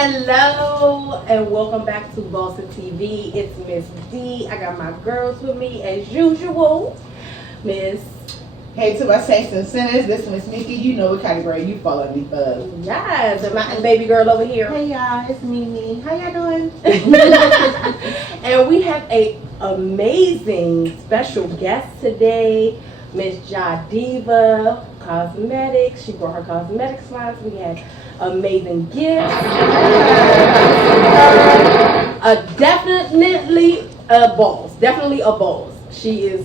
Hello and welcome back to Boston TV. It's Miss D. I got my girls with me as usual. Miss. Hey to my saints and sinners, this is Miss Mickey. You know what category you follow me for. Yes, and my baby girl over here. Hey y'all, it's Mimi. How y'all doing? And we have a amazing special guest today, Miss Diva, Cosmetics. She brought her cosmetics lines. We had amazing gifts. Definitely a boss. Definitely a boss. She is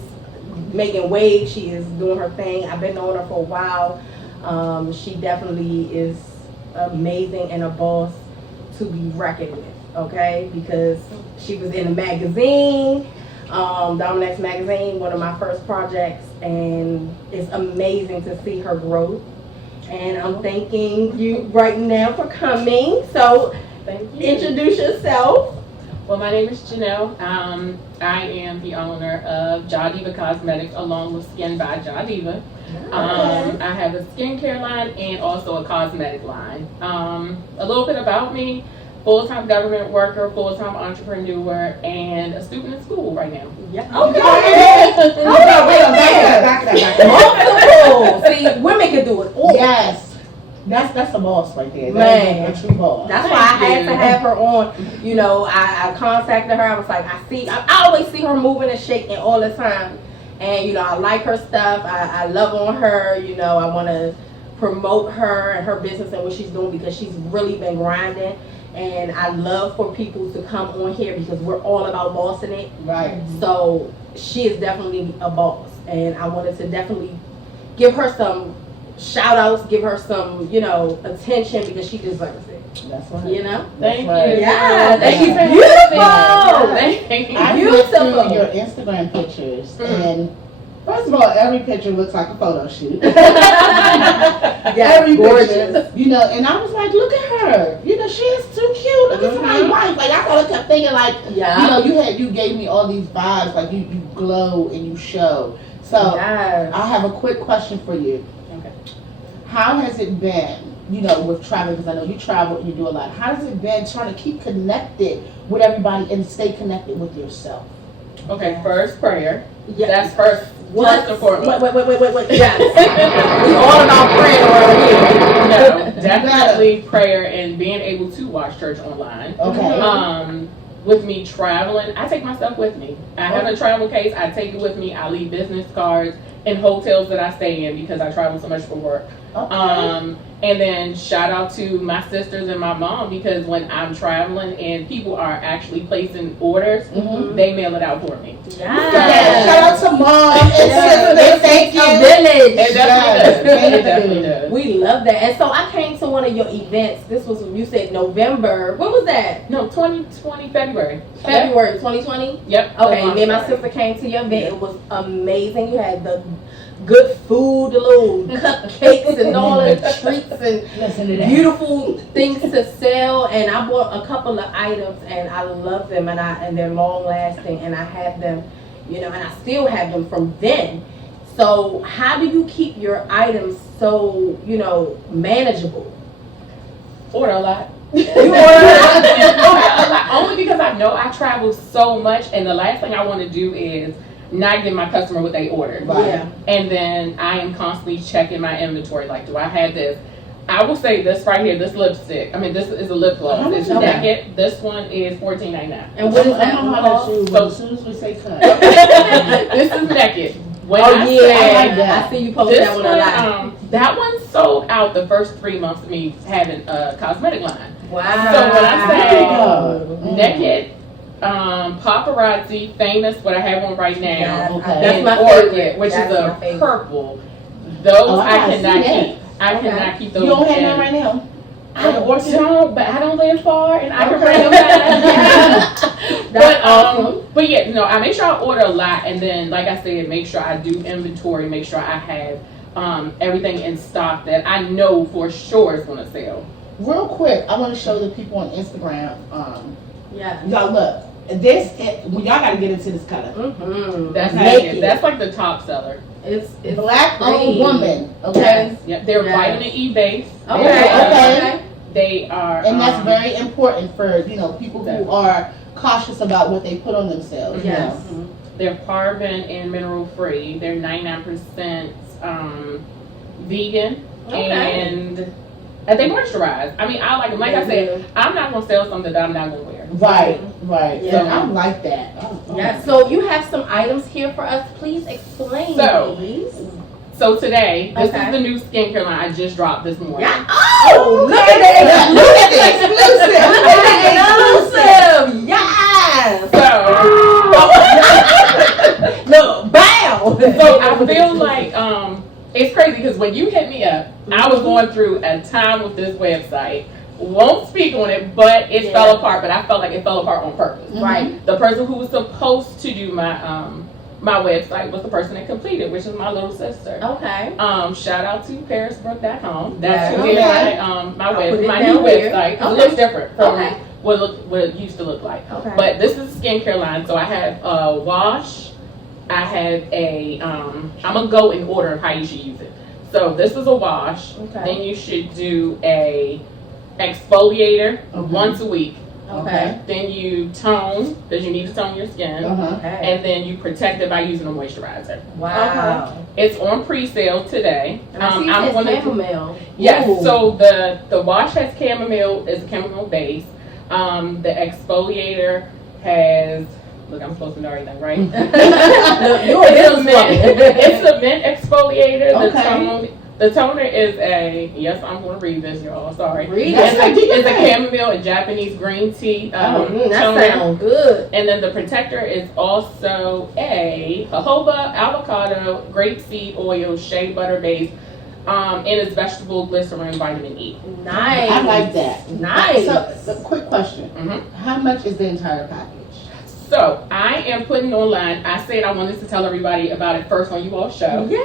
making waves. She is doing her thing. I've been knowing her for a while. She definitely is amazing and a boss to be reckoned with. Okay, because she was in a magazine, Dominex magazine, one of my first projects, and it's amazing to see her growth. And I'm thanking you right now for coming. So, Thank you. Introduce yourself. Well, my name is Janelle. I am the owner of Diva Cosmetics along with Skin by Diva. I have a skincare line and also a cosmetic line. A little bit about me: full-time government worker, full-time entrepreneur, and a student in school right now. Yeah. Okay. Back it up. Multiple. See, women can do it all. Yes. That's a boss right there. Man. That's a true boss. That's why I had to have her on. You know, I contacted her. I was like, I always see her moving and shaking all the time. And, you know, I like her stuff. I love on her. You know, I want to promote her and her business and what she's doing because she's really been grinding. And I love for people to come on here because we're all about bossing it. Right. So she is definitely a boss. And I wanted to definitely give her some shout outs, give her some, you know, attention because she deserves it. That's right. You know? Thank right. you. Yeah, Thank she's you. beautiful. Thank you. I Beautiful. looked through your Instagram pictures, and first of all, every picture looks like a photo shoot. Yeah, Every gorgeous. picture, you know, and I was like, look at her. You know, she is too cute. Look at somebody's wife. Like I thought, I kept thinking, like, Yeah. you know, you gave me all these vibes, like you glow and you show. So Yes. I have a quick question for you. Okay. How has it been, you know, with traveling? Because I know you travel and you do a lot. How has it been trying to keep connected with everybody and stay connected with yourself? Okay, first prayer. Yeah. That's first and foremost. Wait. Yes. We all about prayer over here. No, definitely prayer and being able to watch church online. Okay. With me traveling, I take myself with me. I have a travel case. I take it with me. I leave business cards in hotels that I stay in because I travel so much for work. Okay. And then shout out to my sisters and my mom because when I'm traveling and people are actually placing orders, they mail it out for me. Yes. Shout out to mom and sisters. Thank A you. village. It definitely does. It definitely does. We love that. And so I came to one of your events. This was, you said November. When was that? No, 2020 February. February 2020? Yep. Okay, me and my sister came to your event. It was amazing. You had the good food, the little cupcakes and all the treats and Listen to that. beautiful things to sell. And I bought a couple of items and I love them and they're long lasting and I have them, you know, and I still have them from then. So how do you keep your items so, you know, manageable? Order a lot. You order a lot. Only because I know I travel so much and the last thing I want to do is not give my customer what they ordered. Right. Yeah. And then I am constantly checking my inventory. Like, do I have this? I will say this right here, this lipstick. I mean, this is a lip gloss. It's Okay. naked. This one is $14.99. And what is that I know one how called? that shoe. As soon as we say cut. This is naked. When Oh I yeah, say I like that. I see you post this that one a lot. one, that one sold out the first 3 months of me having a cosmetic line. Wow. So when I say Mm. naked, paparazzi, famous, what I have on right now, Yeah, Okay. that's and my orchid, favorite. which That's is my a favorite. purple. Those Oh, I I see cannot that. keep. I Okay. cannot keep those. You don't have in- none right now. I don't, but I don't live far, and I can Okay. bring them back. That's awesome. But yeah, no, I make sure I order a lot, and then, like I said, make sure I do inventory, make sure I have everything in stock that I know for sure is going to sell. Real quick, I want to show the people on Instagram. Yeah. Y'all look. This when y'all gotta get into this color. Mm-hmm. That's naked. That's like the top seller. It's Black owned pretty. woman. Okay. Yep, they're Yes. vitamin E based. Okay. Okay. Okay. they are, And that's very important for, people who are cautious about what they put on themselves. Yes. they're paraben and mineral free. They're 99% vegan, and they moisturize. I mean, I like them. Like I said, I'm not gonna sell something that I'm not gonna wear. Right. Yeah. So I like that. Yeah. So you have some items here for us. Please explain, ladies. So today, this Okay. is the new skincare line I just dropped this morning. Yeah. Oh, look at that! Look at that! Exclusive! Yes. Look, bow. So I feel like it's crazy because when you hit me up, I was going through a time with this website. Won't speak on it, but it fell apart. But I felt like it fell apart on purpose. Right. The person who was supposed to do my website was the person that completed, which is my little sister. Okay. Shout out to parisbrooke.com. That's who Okay. did my new website. It looks different from what it used to look like. Okay. But this is a skincare line. So I have a wash. I have a I'm gonna go in order of how you should use it. So this is a wash. Okay. Then you should do a exfoliator once a week. Okay. Then you tone, because you need to tone your skin. Okay. And then you protect it by using a moisturizer. Wow. It's on pre-sale today. And I see it says chamomile. Yes, Ooh. so the wash has chamomile, is a chamomile base. The exfoliator has, look, I'm supposed to know everything, right? You're a businesswoman. It's a mint exfoliator. Okay. The toner is yes, I'm going to read this, y'all, sorry. Read It's it. a chamomile, a Japanese green tea That toner. sounds good. And then the protector is also a jojoba, avocado, grapeseed oil, shea butter base, and it's vegetable glycerin, vitamin E. Nice. I like that. Nice. So, quick question. How much is the entire package? So I am putting online. I said I wanted to tell everybody about it first on you all show. Yeah.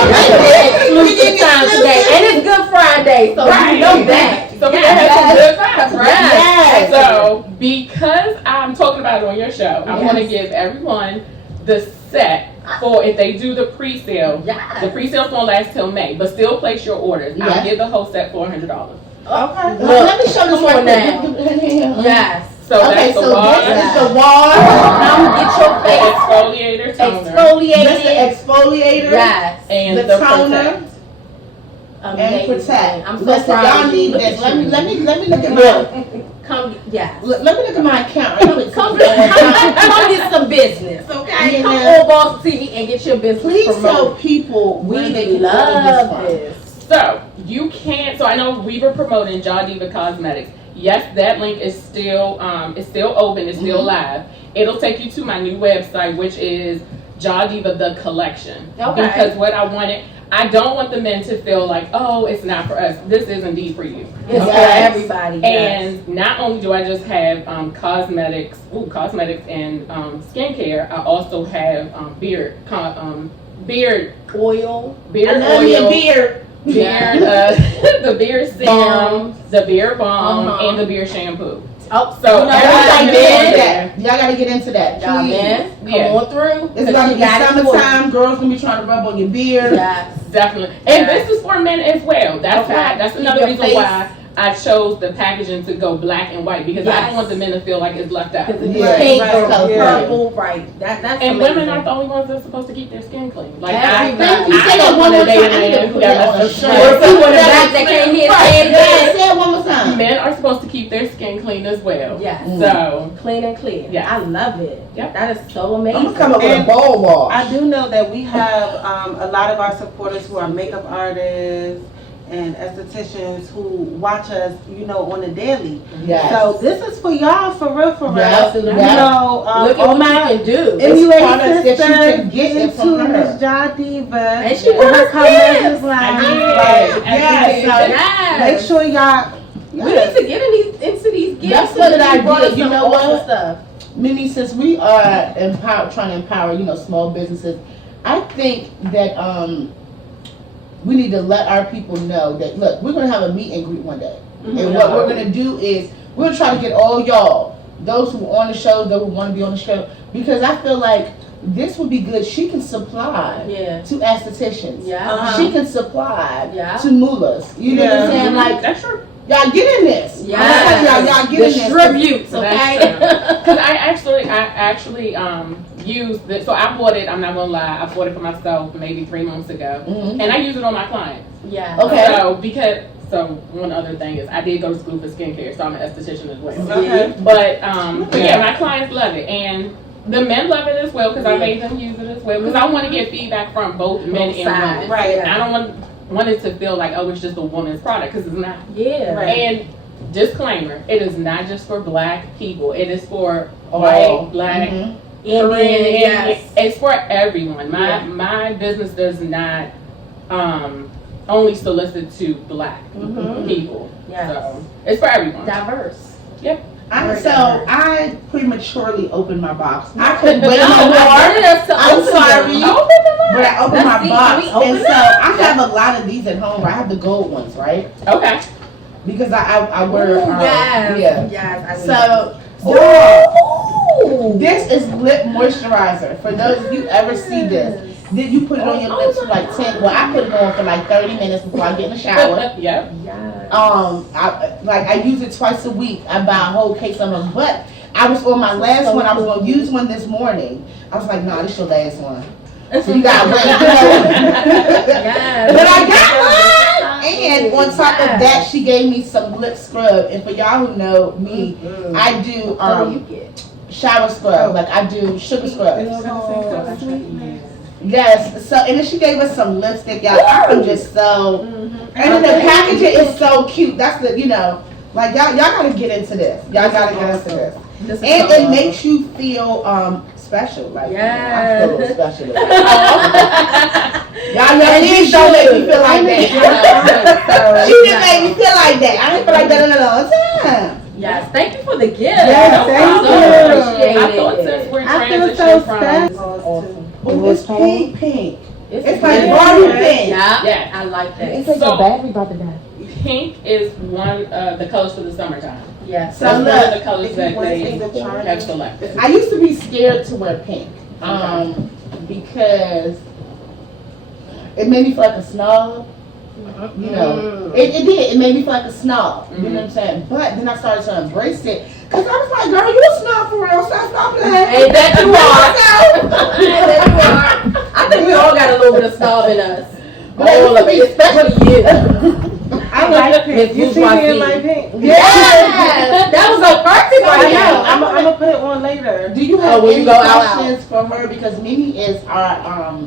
Exclusive time today, and it's Good Friday, so you know that. So we're gonna have some good times, right? Yes. So because I'm talking about it on your show, I want to give everyone the set for if they do the pre-sale. Yes. The pre-sale's gonna last till May, but still place your orders. Yes. I'll give the whole set for $100. Okay. Let me show this Come on one now. now. Yes. So Okay, that's the so wash, this is the wash. Come get your face exfoliator toner, This is exfoliated. the exfoliator. Yes. and the the toner. protect. And Amazing. protect. I'm so Listen, proud y'all of you. need Look this. at you. Let me look at my. Come, yes. Let me look at my account. Right quick. Come get some business, okay? Yeah. Come on Boss TV and get your business Please tell promoted. people We where they can love order this this. So you can't. So I know we were promoting Diva Cosmetics. Yes, that link is still open. It's still live. It'll take you to my new website, which is Diva the Collection. Okay. Because what I don't want the men to feel like, oh, it's not for us. This is indeed for you. It's for Yes. everybody. Yes. And not only do I just have cosmetics and skincare, I also have beard Oil. I love me a oil, beard. the beard serum, the beard balm, Uh-huh. and the beard shampoo. Oh, So you know everybody what, knows men? that. Y'all gotta get into that. Y'all Please. men, come Yeah. on through. It's about to You be got it for you. summertime. Girls gonna be trying to rub on your beard. Yes. Definitely. And Yes. this is for men as well. That's Okay. why. That's Keep another your reason face- why I chose the packaging to go black and white, because I Yes. don't want the men to feel like it's left out. Because it's Yeah, pink right, or yeah. purple, right? That's And amazing. women aren't the only ones that are supposed to keep their skin clean. Like Everybody. I You say that don't one want more to time. date I a need to man who put got that on a messed shirt. up Or skin. people in the back that came here saying Yeah, again. say it one more time. Men are supposed to keep their skin clean as well. Yes. So Clean and clear. Yes. I love it. Yep. That is so amazing. I'm gonna come up with a And bowl wash. I do know that we have a lot of our supporters who are makeup artists and estheticians who watch us, on the daily. Yes. So this is for y'all, for real, for real. Yes, You yes. know, Look at all what my you can do. It's MUA products that you sisters can get it from into her. Miss Ja Diva And she and brought her us cosmetics gifts. line. I did. Like, I yes, did. so Yes. make sure y'all. We need to get into these gifts. That's so a good that you brought idea. us You some know awesome what? stuff. Mimi, since we are trying to empower, small businesses, I think that we need to let our people know that, look, we're going to have a meet and greet one day. And what we're going to do is we're going to try to get all y'all, those who are on the show, those who want to be on the show, because I feel like this would be good. She can supply Yeah. to estheticians. Yeah. Uh-huh. She can supply Yeah. to mullahs. You know what I'm saying? Like, That's true. y'all get in this. Yeah. I'm telling y'all get in this. Distributes, okay? Because I actually used it. So I bought it. I'm not gonna lie. I bought it for myself maybe 3 months ago, Mhm. and I use it on my clients. Yeah. Okay. So one other thing is I did go to school for skincare, so I'm an esthetician as well. Okay. But yeah, my clients love it, and the men love it as well because I made them use it as well because I want to get feedback from both men and women. Right. I don't want it to feel like, oh, it's just a woman's product, because it's not. Yeah. Right. And disclaimer, it is not just for black people. It is for Oh. white, black, Mhm. Korean, Yes. it's for everyone. Yeah. My business does not only solicit to black Mhm. people. Yes. So it's for everyone. Diverse. I prematurely opened my box. I couldn't wait no more. I'm I'm sorry. But I opened my Let's see, box, can we open and so I have a lot of these at home. I have the gold ones, right? Okay. Because I wear, Yes. yeah. Yes. So, Ooh. this is lip moisturizer. For those of you ever see this, then you put it on your lips for like 10. Well, I put it on for like 30 minutes before I get in the shower. Yep. Yes. I use it twice a week. I buy a whole case of them. But I was on my last one. I was gonna use one this morning. I was like, nah, this your last one. So you gotta wait. Yes. But I got one. And on top of that, she gave me some lip scrub. And for y'all who know me, I do you get. shower scrub. Like I do sugar scrub. Oh, sweetness. Yes. So and then she gave us some lipstick, y'all. I'm just so. And then the packaging is so cute. That's the like y'all gotta get into this. Y'all gotta get into this. This is And so it makes you feel special. Like Yes. I feel special. Y'all kids don't make me feel like that. She didn't make me feel like that. I didn't feel like that in a long time. Yes. Thank you for the gift. Yes, thank So you. appreciate I thought it. since we're I feel transitioning so from special. Oh, it's pink. It's like good. Barbie pink. Yeah. Yes. I like that. It's like So- a battery about to die. pink is one of the colors for the summertime. Yes. So That's one look, of the colors if that you want to they see the chart, have selected. I used to be scared to wear pink. Because it made me feel like a snob. You know, it did. It made me feel like a snob. You know what I'm saying? But then I started to embrace it. Because I was like, girl, you a snob for real. Stop playing. Ain't that you are? Ain't that you are? I think we all got a little bit of snob in us. All of it, especially you. I like pink. You see me in my pink? Yes, that was so perfect I right know. now. I'm gonna put it on later. Do you have when any you go out? questions for her? Because Mimi is our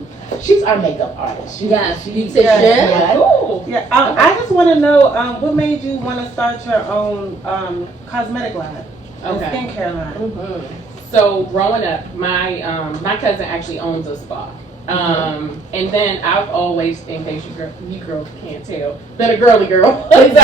she's our makeup artist. Yes, you she- said yeah. Cool. Yeah, I just want to know what made you want to start your own cosmetic line, Okay. skincare line. So growing up, my cousin actually owns a spa. And then I've always, in case you girls can't tell, been a girly girl. So, I can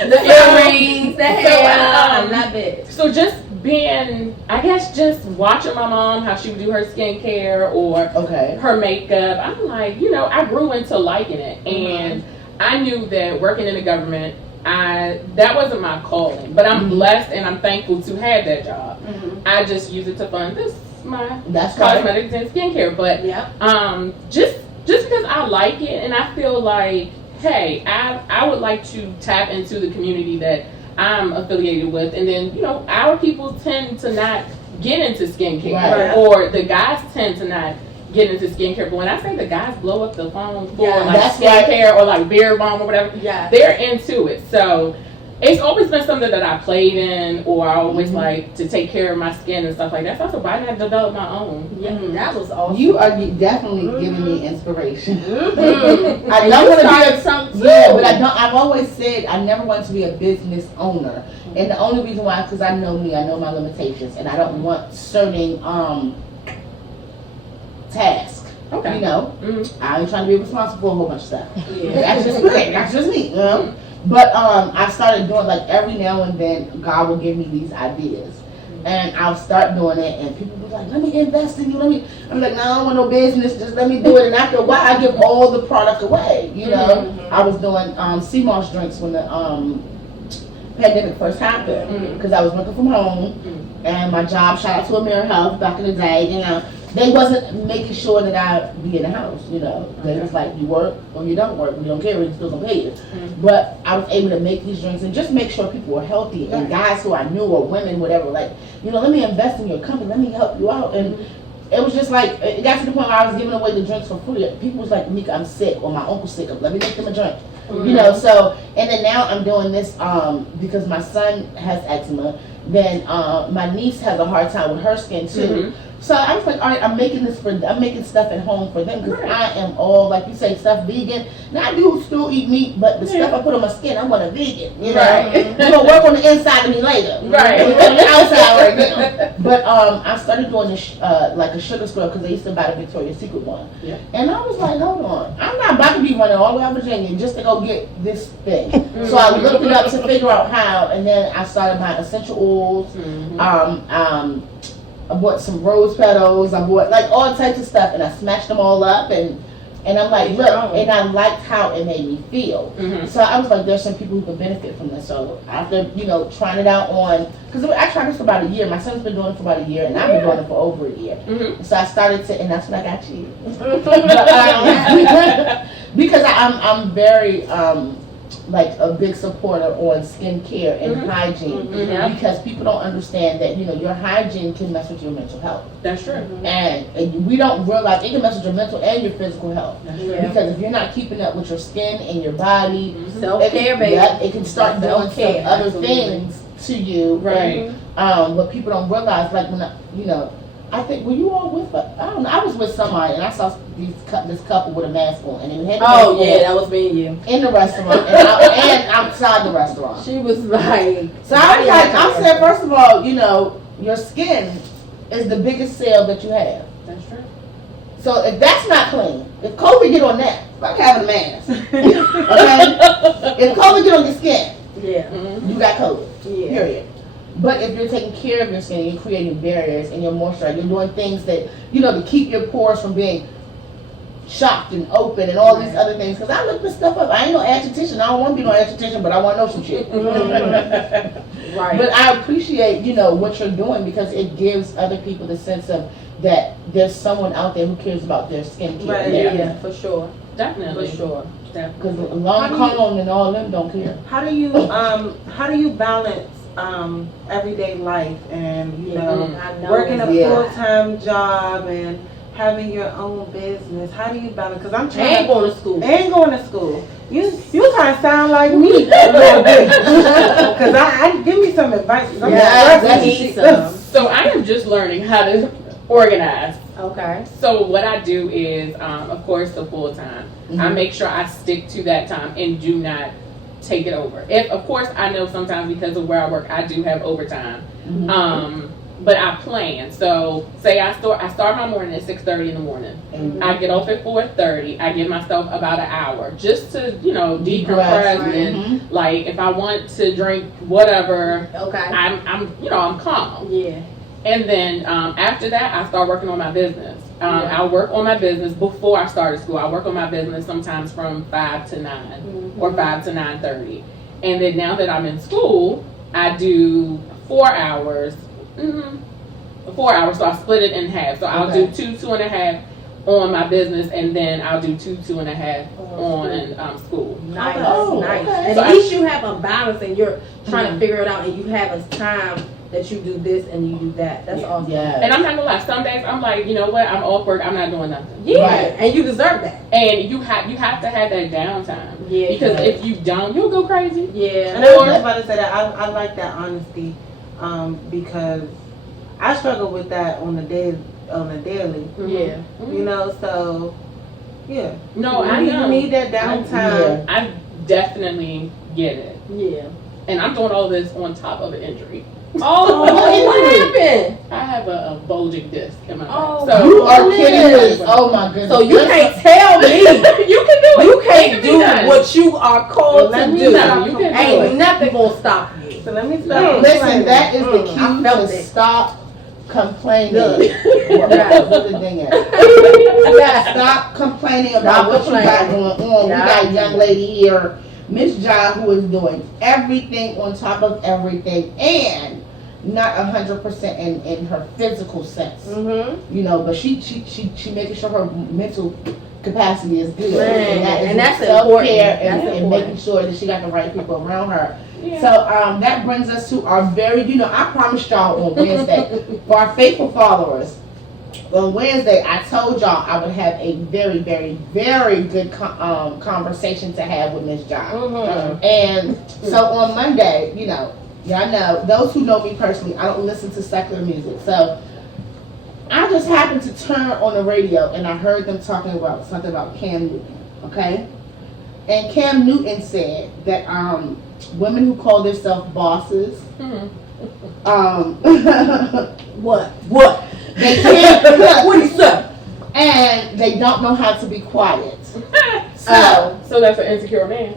tell. The earrings, the hair, So, not bad. So just being, I guess, just watching my mom, how she would do her skincare or Okay. her makeup, I'm like, I grew into liking it. And I knew that working in the government, that wasn't my calling. But I'm blessed and I'm thankful to have that job. I just use it to fund my That's right. cosmetics and skincare. But Yeah. just because I like it and I feel like, hey, I would like to tap into the community that I'm affiliated with, and then our people tend to not get into skincare, Right. or the guys tend to not get into skincare. But when I say the guys blow up the phone for Yeah, like that's right. skincare or like beard balm or whatever, Yeah. they're into it. So it's always been something that I played in, or I always like to take care of my skin and stuff like that. So why didn't I develop my own? Yeah, that was awesome. You are definitely giving me inspiration. Mhm. I And don't you want to be started a something too. yeah, but I don't. I've always said I never want to be a business owner, and the only reason why is because I know me, I know my limitations, and I don't want certain tasks. Okay. You know, I ain't trying to be responsible for a whole bunch of stuff. Yeah. That's just me. That's just me. You know? But I started doing like every now and then God will give me these ideas. And I'll start doing it and people will be like, let me invest in you, I'm like, no, I don't want no business, just let me do it. And after a while I give all the product away, you know. I was doing sea moss drinks when the pandemic first happened because I was working from home And my job, shout out to America Health back in the day, you know, they wasn't making sure that I'd be in the house, you know. They was like, you work or you don't work. We don't care, we're still gonna pay you. But I was able to make these drinks and just make sure people were healthy. And guys who I knew or women, whatever, like, you know, let me invest in your company, let me help you out. And it was just like, it got to the point where I was giving away the drinks for free. People was like, Mika, I'm sick, or my uncle's sick, let me make them a drink. You know, so, and then now I'm doing this because my son has eczema. Then my niece has a hard time with her skin too. So I was like, all right, I'm making stuff at home for them because I am all, like you say, stuff vegan. Now I do still eat meat, but the stuff I put on my skin, I want a vegan. You know, it's gonna work on the inside of me later. Right. On the outside right now. But I started doing this like a sugar scrub because I used to buy the Victoria's Secret one. Yeah. And I was like, hold on, I'm not about to be running all the way out of Virginia just to go get this thing. So I looked it up to figure out how, and then I started buying essential oils. I bought some rose petals, I bought like all types of stuff, and I smashed them all up, and I'm like, look, and I liked how it made me feel. So I was like, there's some people who could benefit from this. So after, you know, trying it out on, because I tried this for about a year. My son's been doing it for about a year, and I've been doing it for over a year. So I started to, and that's when I got you. But, because I'm very, like a big supporter on skincare and hygiene because people don't understand that, you know, your hygiene can mess with your mental health. That's true. And we don't realize it can mess with your mental and your physical health. Because if you're not keeping up with your skin and your body, self-care, baby, it can start doing some other things to you. Right. What people don't realize, like when you know, I think, were you all with, I don't know, I was with somebody and I saw this couple with a mask on and they had the mask on that was me and you. in the restaurant and outside the restaurant. She was like, so I was like, I said, first of all, you know, your skin is the biggest cell that you have. That's true. So if that's not clean, if COVID get on that, it's like having a mask. Okay? If COVID get on your skin, you got COVID. Period. But if you're taking care of your skin, you're creating barriers and you're moisturizing, you're doing things that, you know, to keep your pores from being shocked and open and all these other things. Because I look this stuff up. I ain't no esthetician. I don't want to be no esthetician, but I want to know some shit. Right. But I appreciate, you know, what you're doing because it gives other people the sense of that there's someone out there who cares about their skincare. Right. Yeah, for sure. Definitely. For sure. Because Lancome and all them don't care. How do you balance everyday life and, you know, working a full-time job and having your own business? How do you balance? Because I'm trying. Ain't going to school. Ain't going to school. You kind of sound like me a little bit. Because I give me some advice. So I am just learning how to organize. Okay. So what I do is, of course, the full time. I make sure I stick to that time and do not take it over. If, of course, I know sometimes because of where I work, I do have overtime. But I plan. So say I start my morning at 6:30 in the morning. I get off at 4:30. I give myself about an hour just to, you know, decompress and like if I want to drink whatever, I'm calm. Yeah. And then after that, I start working on my business. I work on my business before I started school. I work on my business sometimes from 5 to 9 or 5 to 9:30. And then now that I'm in school, I do 4 hours. 4 hours, so I split it in half. So I'll do 2.5 on my business, and then I'll do 2.5 on school. Nice, nice. And so at least you have a balance, and you're trying to figure it out, and you have a time that you do this and you do that. That's awesome. Yeah. And I'm not gonna lie. Some days I'm like, you know what? I'm off work. I'm not doing nothing. Yeah, and you deserve that. And you have to have that downtime. Yeah. Because if you don't, you'll go crazy. Yeah. And I was just about to say that I like that honesty, because I struggle with that on a daily. Yeah. You know, so yeah. No, I know. You need that downtime. I definitely get it. Yeah. And I'm doing all this on top of an injury. Oh, what happened? I have a bulging disc in my back. Oh, So you are kidding me. Oh my goodness. So you can't tell me. You can do it. You can't do what you are called to do. You can Ain't nothing gonna stop you. So let me stop. Listen, that is the key to stop complaining. That's what the thing is. You gotta stop complaining about what you got going on. We got a young lady here, Miss Ja, who is doing everything on top of everything, and not 100% in her physical sense, Mm-hmm. you know, but she making sure her mental capacity is good, Man, and that's self care important. and making sure that she got the right people around her. Yeah. So that brings us to our very, you know, I promised y'all on Wednesday for our faithful followers. On Wednesday, I told y'all I would have a very, very, very good conversation to have with Miss John. Mm-hmm. And so on Monday, you know, y'all know, those who know me personally, I don't listen to secular music. So I just happened to turn on the radio and I heard them talking about something about Cam Newton, okay? And Cam Newton said that women who call themselves bosses, What? they can't, What he say? and they don't know how to be quiet. So that's an insecure man.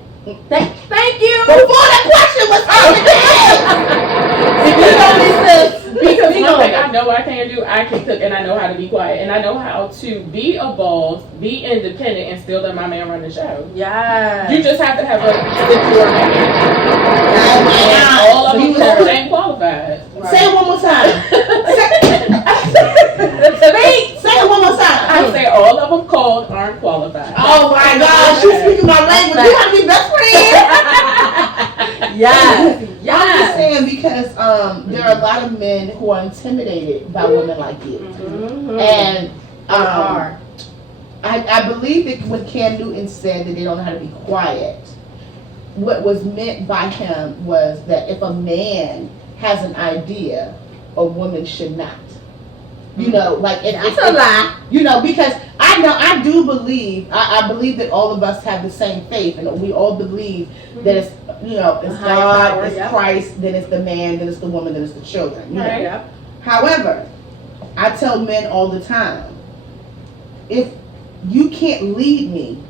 Thank you. Before that question was Because one thing I know I can do, I can cook and I know how to be quiet and I know how to be a boss, be independent, and still let my man run the show. Yeah. You just have to have a secure man. And all of them ain't qualified. Right. Say it one more time. Say it one more time. I say all of them called aren't qualified. Oh my God, she's speaking my language. You have to be best friends. Yes. I'm just Yes. saying because there are a lot of men who are intimidated by women like you, Mm-hmm. and Hard. I believe that when Cam Newton said that they don't know how to be quiet, what was meant by him was that if a man has an idea, a woman should not. You know, like That's a lie. You know, because I do believe, I believe that all of us have the same faith, and we all believe that it's, you know, it's Higher God, power, it's yep. Christ, then it's the man, then it's the woman, then it's the children. You know? Right. Yep. However, I tell men all the time, if you can't lead me,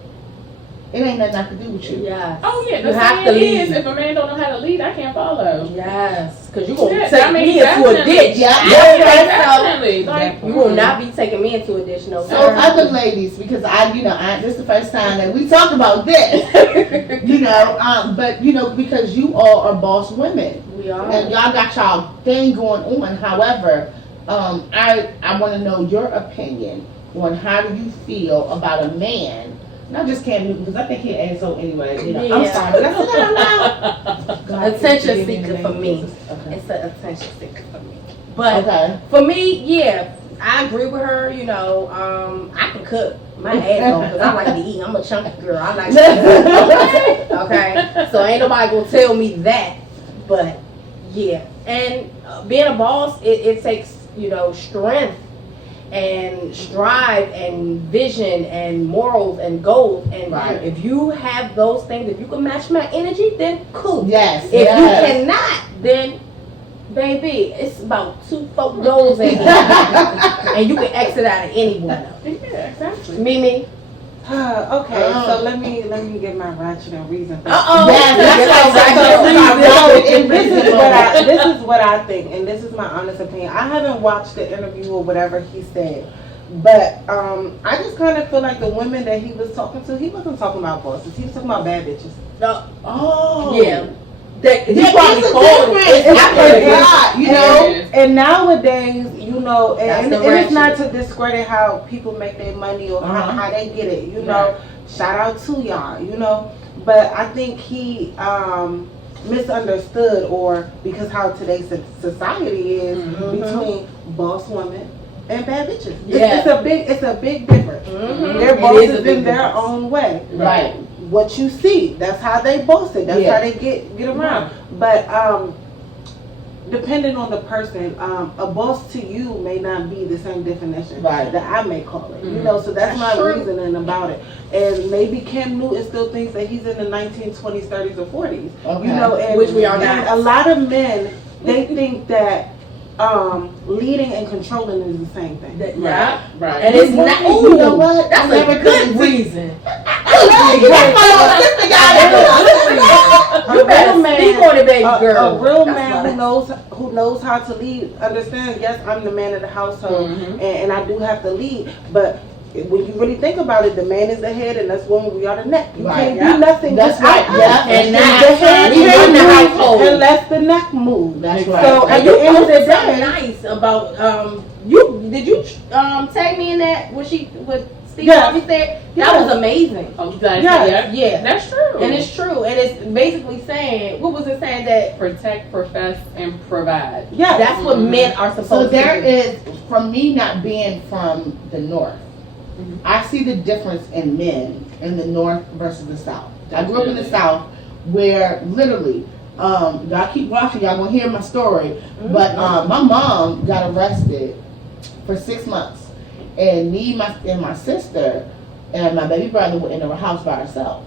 it ain't nothing I can do with you. Yes. Oh yeah, the You have to saying is lead. if a man don't know how to lead, I can't follow. Yes. Because you're going to Yeah, take I mean, me into a definitely. ditch. Yeah. Okay, Definitely. Like, so you will not be taking me into a ditch, no So sir. other ladies, because this is the first time that we talked about this, you know, but you know, because you all are boss women. We are. And y'all got y'all thing going on. However, I want to know your opinion on how do you feel about a man, not just Cam Newton, because I think he an asshole anyway. You know, I'm Yeah. sorry, but I said that out loud. Attention seeker for me. Okay. It's an attention seeker for me. But Okay. for me, yeah, I agree with her. You know, I can cook my ass off because I like to eat. I'm a chunky girl. I like to eat. Okay, so ain't nobody gonna tell me that. But yeah, and being a boss, it takes, you know, strength and strive and vision and morals and goals. And Right. if you have those things, if you can match my energy, then cool. Yes. If yes. you cannot, then baby, it's about 2-4 goals in here, and you can exit out of any one of them. yeah, exactly. Mimi. Okay, so let me give my rational reason. For Yes, and this is what I think, and this is my honest opinion. I haven't watched the interview or whatever he said, but I just kind of feel like the women that he was talking to, he wasn't talking about bosses. He was talking about bad bitches. Oh. Yeah. That, There is a difference. You know. And nowadays, you know, and That's the it's not ratchet. to discredit how people make their money or how they get it. You know, shout out to y'all. You know, but I think he misunderstood, or because how today's society is between boss women and bad bitches. Yeah. It's a big difference. Mhm. They're It is a bosses big in their difference. own way. Right. What you see, that's how they boss it. That's Yeah. how they get around. But depending on the person, a boss to you may not be the same definition Right. that I may call it. You know, so that's my true. reasoning about it. And maybe Cam Newton still thinks that he's in the 1920s, 30s, or 40s. Okay. You know, and, Which we are and not. a lot of men, they think that leading and controlling is the same thing. Yeah. Right. And it's not. You know what? That's I never a good could- reason. A You better real man- speak on it, baby girl. A real That's man what who knows how to lead understands. Yes, I'm the man of the household, and I do have to lead. But when you really think about it, the man is the head, and that's when we are the neck. You Right. can't do nothing. That's without right. us. Yeah. And the that's head we run can't the move household. unless that's the neck move. That's right. So at And you the end of the posted something day, nice about you. Did you tag me in that? What Steve Yes. Harvey said? Yes. That was amazing. Oh, that's, Yes. Yeah. That's true. And it's true. And it's basically saying, what was it saying? That protect, profess, and provide. yeah, that's what men are supposed So to there do. is, from me not being from the North, Mhm. I see the difference in men in the North versus the South. I grew up in the South where literally, y'all keep watching, y'all gonna hear my story, but my mom got arrested for 6 months. And my sister and my baby brother were in a house by ourselves.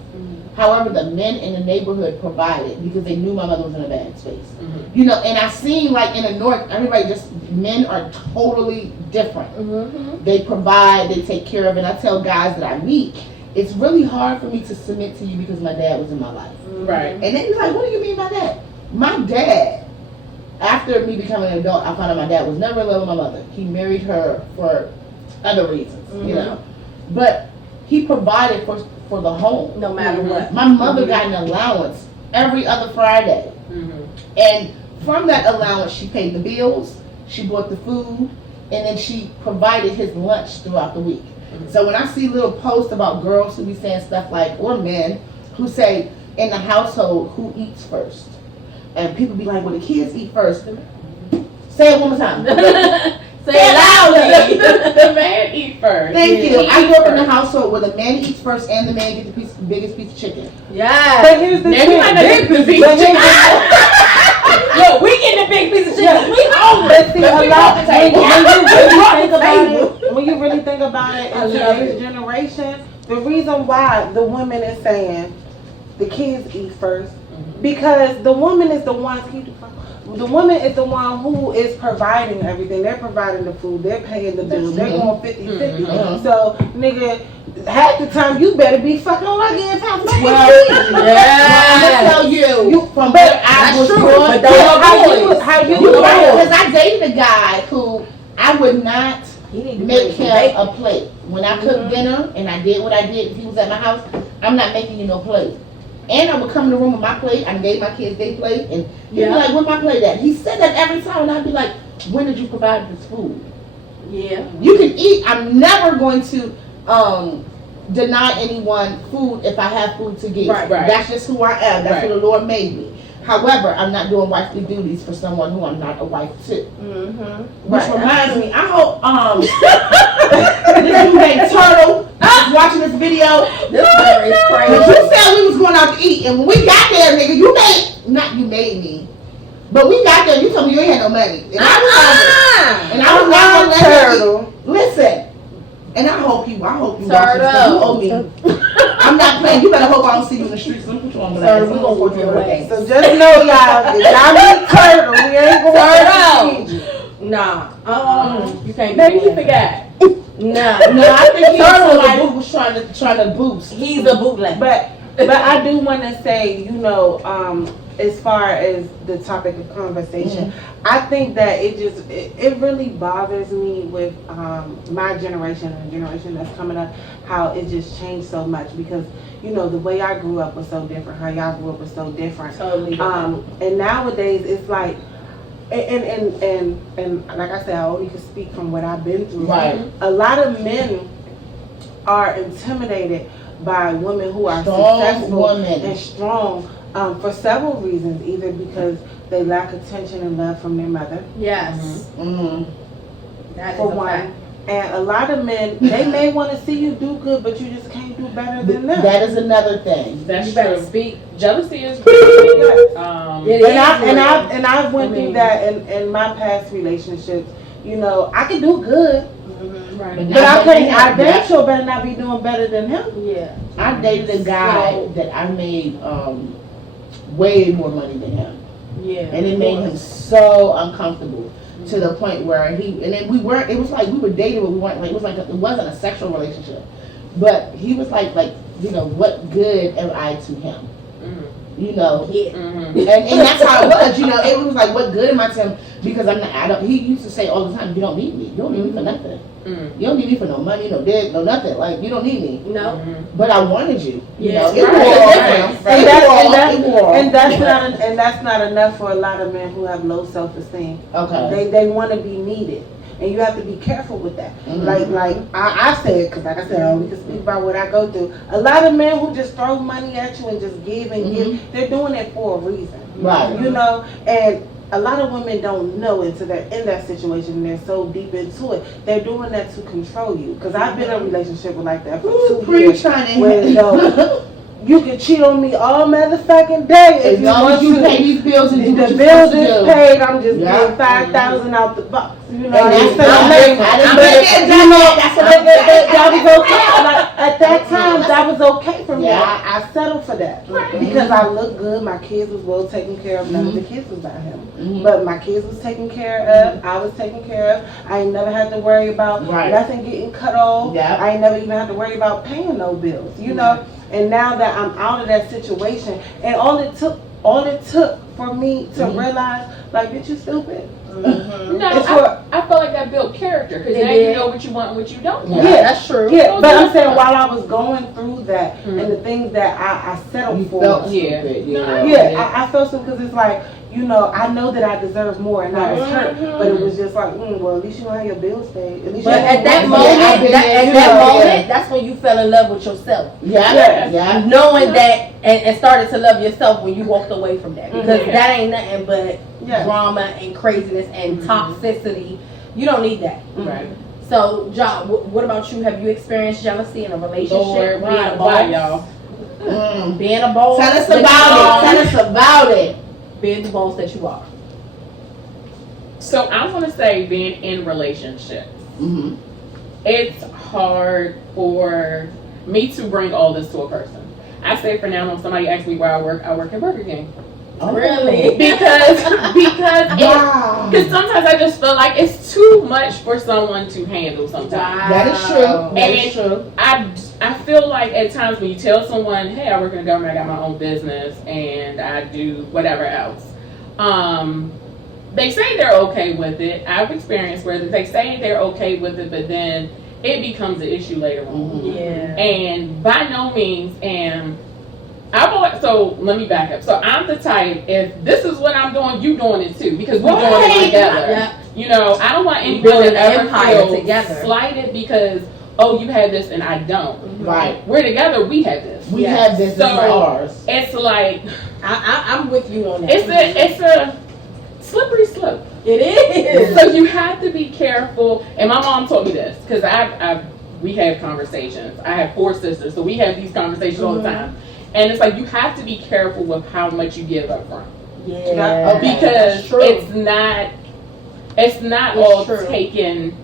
However, the men in the neighborhood provided because they knew my mother was in a bad space. Mhm. You know, and I seen like in the North, everybody men are totally different. They provide, they take care of, and I tell guys that I meet, it's really hard for me to submit to you because my dad was in my life. Right. And they be like, what do you mean by that? My dad, after me becoming an adult, I found out my dad was never in love with my mother. He married her for other reasons, you know. But he provided for the home. No matter what. My mother got an allowance every other Friday. Mhm. And from that allowance, she paid the bills, she bought the food, and then she provided his lunch throughout the week. So when I see little posts about girls who be saying stuff like, or men, who say, in the household, who eats first? And people be like, well, the kids eat first. Say it one more time. Say it loudly. The man eat first. Thank you. He I grew eats up in a first. household where the man eats first and the man gets the biggest piece of chicken. Yeah. but here's the Now you might not thing. get the big But chicken. Yo, we getting a big piece of chicken. We hungry. But see, Let's a be lot, off the table. when you really think about it, I in love today's it. generation, the reason why the woman is saying the kids eat first, because the woman is the one who is providing everything. They're providing the food, they're paying the bills, they're going 50-50. Mhm. So, nigga, half the time you better be fucking lucky if I'm fucking Well, kids. I'm gonna tell you from where I was true, born. but those are boys. How you You right, boys. because I dated a guy who I would not He need to make bring him some a plate. When I cooked dinner and I did what I did, if he was at my house, I'm not making you no plate. And I would come in the room with my plate. I gave my kids their plate, and he'd be like, "Where's my plate at?" He said that every time, and I'd be like, "When did you provide this food? Yeah. You can eat. I'm never going to deny anyone food if I have food to give. Right. That's just who I am. That's Right. who the Lord made me. However, I'm not doing wifely duties for someone who I'm not a wife to. Mm-hmm. Which reminds me, I hope this dude named Turtle is watching this video. This girl is Cause crazy. you said we was going out to eat, and when we got there, nigga, you made me. But we got there, you told me you ain't had no money. And I was hungry. And I was not gonna let you eat. Listen. And I hope you watch this, 'cause you owe me. I'm not playing. You better hope I don't see you in the streets. Let me put you on blast. Turtle, We gonna put you on blast. So just know, y'all, if y'all meet Turtle, we ain't going to feed you. Nah. You can't Maybe do he that. forgot. Nah. No, I think he's Turtle somebody is who was trying to boost. He's a bootleg. But I do want to say, you know, as far as the topic of conversation, I think that it really bothers me with my generation and the generation that's coming up, how it just changed so much because, you know, the way I grew up was so different, how y'all grew up was so different. Totally different. And nowadays it's like, and like I said, I only can speak from what I've been through. Right. A lot of men are intimidated by women who are Strong successful women. and strong for several reasons, either because they lack attention and love from their mother, Yes. Mm-hmm. That is for a one. fact. And a lot of men, they may want to see you do good, but you just can't do better than them. That is another thing. That's You better true. speak. Jealousy is real. It And is I've went through that in my past relationships. You know, I can do good, Right. but I couldn't. I damn sure better not be doing better than him. Yeah. I dated a guy that I made way more money than him, Yeah. and it made him so uncomfortable to the point where and then we weren't. It was like we were dating, but we weren't. Like it wasn't a sexual relationship, but he was like you know, what good am I to him? you know. Yeah. And that's how it was, you know. It was like, what good am I to him? Because I'm not. I don't. He used to say all the time, "You don't need me. You don't need me for nothing. You don't need me for no money, no debt, no nothing. Like, you don't need me." No. But I wanted you. You Yeah. know, it And that's not enough for a lot of men who have low self-esteem. Okay. They want to be needed. And you have to be careful with that. Like I said, because like I said, we can speak about what I go through. A lot of men who just throw money at you and just give and give, they're doing it for a reason. Right. You know, and a lot of women don't know until they're in that situation and they're so deep into it. They're doing that to control you. Because I've been in a relationship like that for 2 years. Where, you can cheat on me all motherfucking day if as long as you pay these bills and do what the you're bills supposed to is do. paid. I'm just getting 5,000 out the box. You know, And that's that was okay. Like, at that time, that was okay for me. I settled for that because I looked good. My kids was well taken care of. None of the kids was by him, but my kids was taken care of. I was taken care of. I ain't never had to worry about nothing getting cut off. I ain't never even had to worry about paying no bills. You know. And now that I'm out of that situation, and all it took for me to realize, like, bitch, you stupid. No, I feel like that built character because now you know what you want and what you don't want. Yeah, that's true. Yeah, but I'm saying while I was going through that and the things that I settled for. Felt I felt so because it's like, you know, I know that I deserve more and I was hurt, but it was just like, well, at least you don't have your bills paid. At least But at that moment, that's when you fell in love with yourself. Knowing that and started to love yourself when you walked away from that. Because that ain't nothing but drama and craziness and toxicity. You don't need that. Right. So, John, what about you? Have you experienced jealousy in a relationship? Lord, being a why, boss? y'all? Being a boss. Tell us about it. Being the boss that you are. So I'm gonna say being in relationships. It's hard for me to bring all this to a person. I say for now, when somebody asks me where I work at Burger King. Oh. Really? Because sometimes I just feel like it's too much for someone to handle sometimes. That is true. That is true. I feel like at times when you tell someone, hey, I work in the government, I got my own business, and I do whatever else. They say they're okay with it. I've experienced where they say they're okay with it, but then it becomes an issue later on. Yeah. And by no means so let me back up. So I'm the type, if this is what I'm doing, you doing it too, because we're doing it together. Yeah. You know, I don't want anyone Building to an ever empire feel together. slighted because, oh, you have this and I don't. Right. We're together, we have this. We have this So, as ours. It's like I'm with you on that. it's a slippery slope. It is. So you have to be careful. And my mom told me this because we have conversations. I have 4 sisters, so we have these conversations all the time. And it's like you have to be careful with how much you give up front. Yeah. Because it's not all taken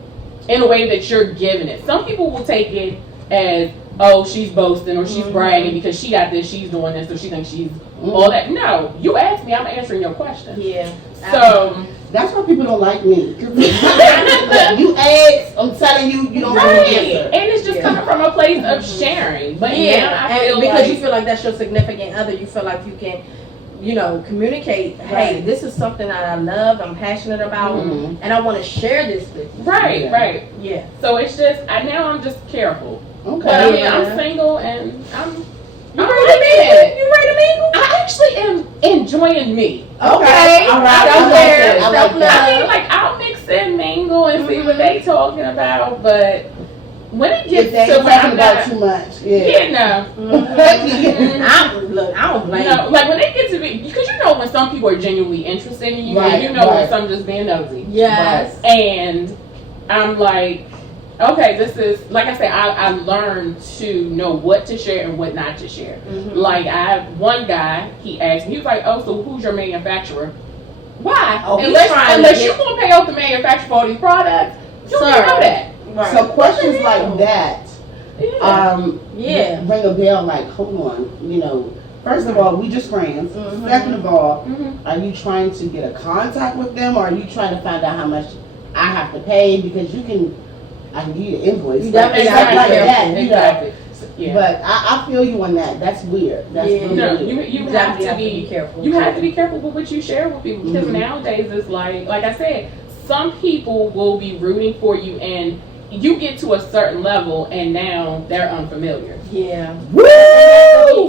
in a way that you're giving it. Some people will take it as, oh, she's boasting or she's bragging because she got this, she's doing this, so she thinks she's all that. No, you asked me, I'm answering your question. Yeah. So that's why people don't like me. You ask, I'm telling you, you don't know the answer. And it's just coming from a place of sharing. But now I feel because like, you feel like that's your significant other, you feel like you can, communicate, hey, this is something that I love, I'm passionate about, and I want to share this with you. Right. Yeah. So it's just, I'm just careful. Okay. But I mean, I'm single and I'm You ready to mingle? You ready to mingle? I actually am enjoying me. Okay. All right. I'll mix and mingle and see what they talking about, but when it gets they to where talking I'm about not, too much. no. I don't blame you. Like when they get to be, because when some people are genuinely interested in you, and when some just being nosy. Yes. And I'm like, okay, this is, like I said, I learned to know what to share and what not to share. Like, I have one guy, he asked me, he was like, oh, so who's your manufacturer? Why? Oh, unless you're going to pay off the manufacturer for all these products, you don't know that. Right. So questions like that, ring a bell like, hold on, first of all, we just friends. Second of all, are you trying to get a contact with them, or are you trying to find out how much I have to pay? Because I can give you an invoice. You definitely like got to be that. careful. Exactly. Yeah. But I feel you on that. That's weird. That's really No, weird. you have to be be careful. You have to be careful with what you share with people because nowadays it's like I said, some people will be rooting for you and you get to a certain level and now they're unfamiliar. Yeah. Woo!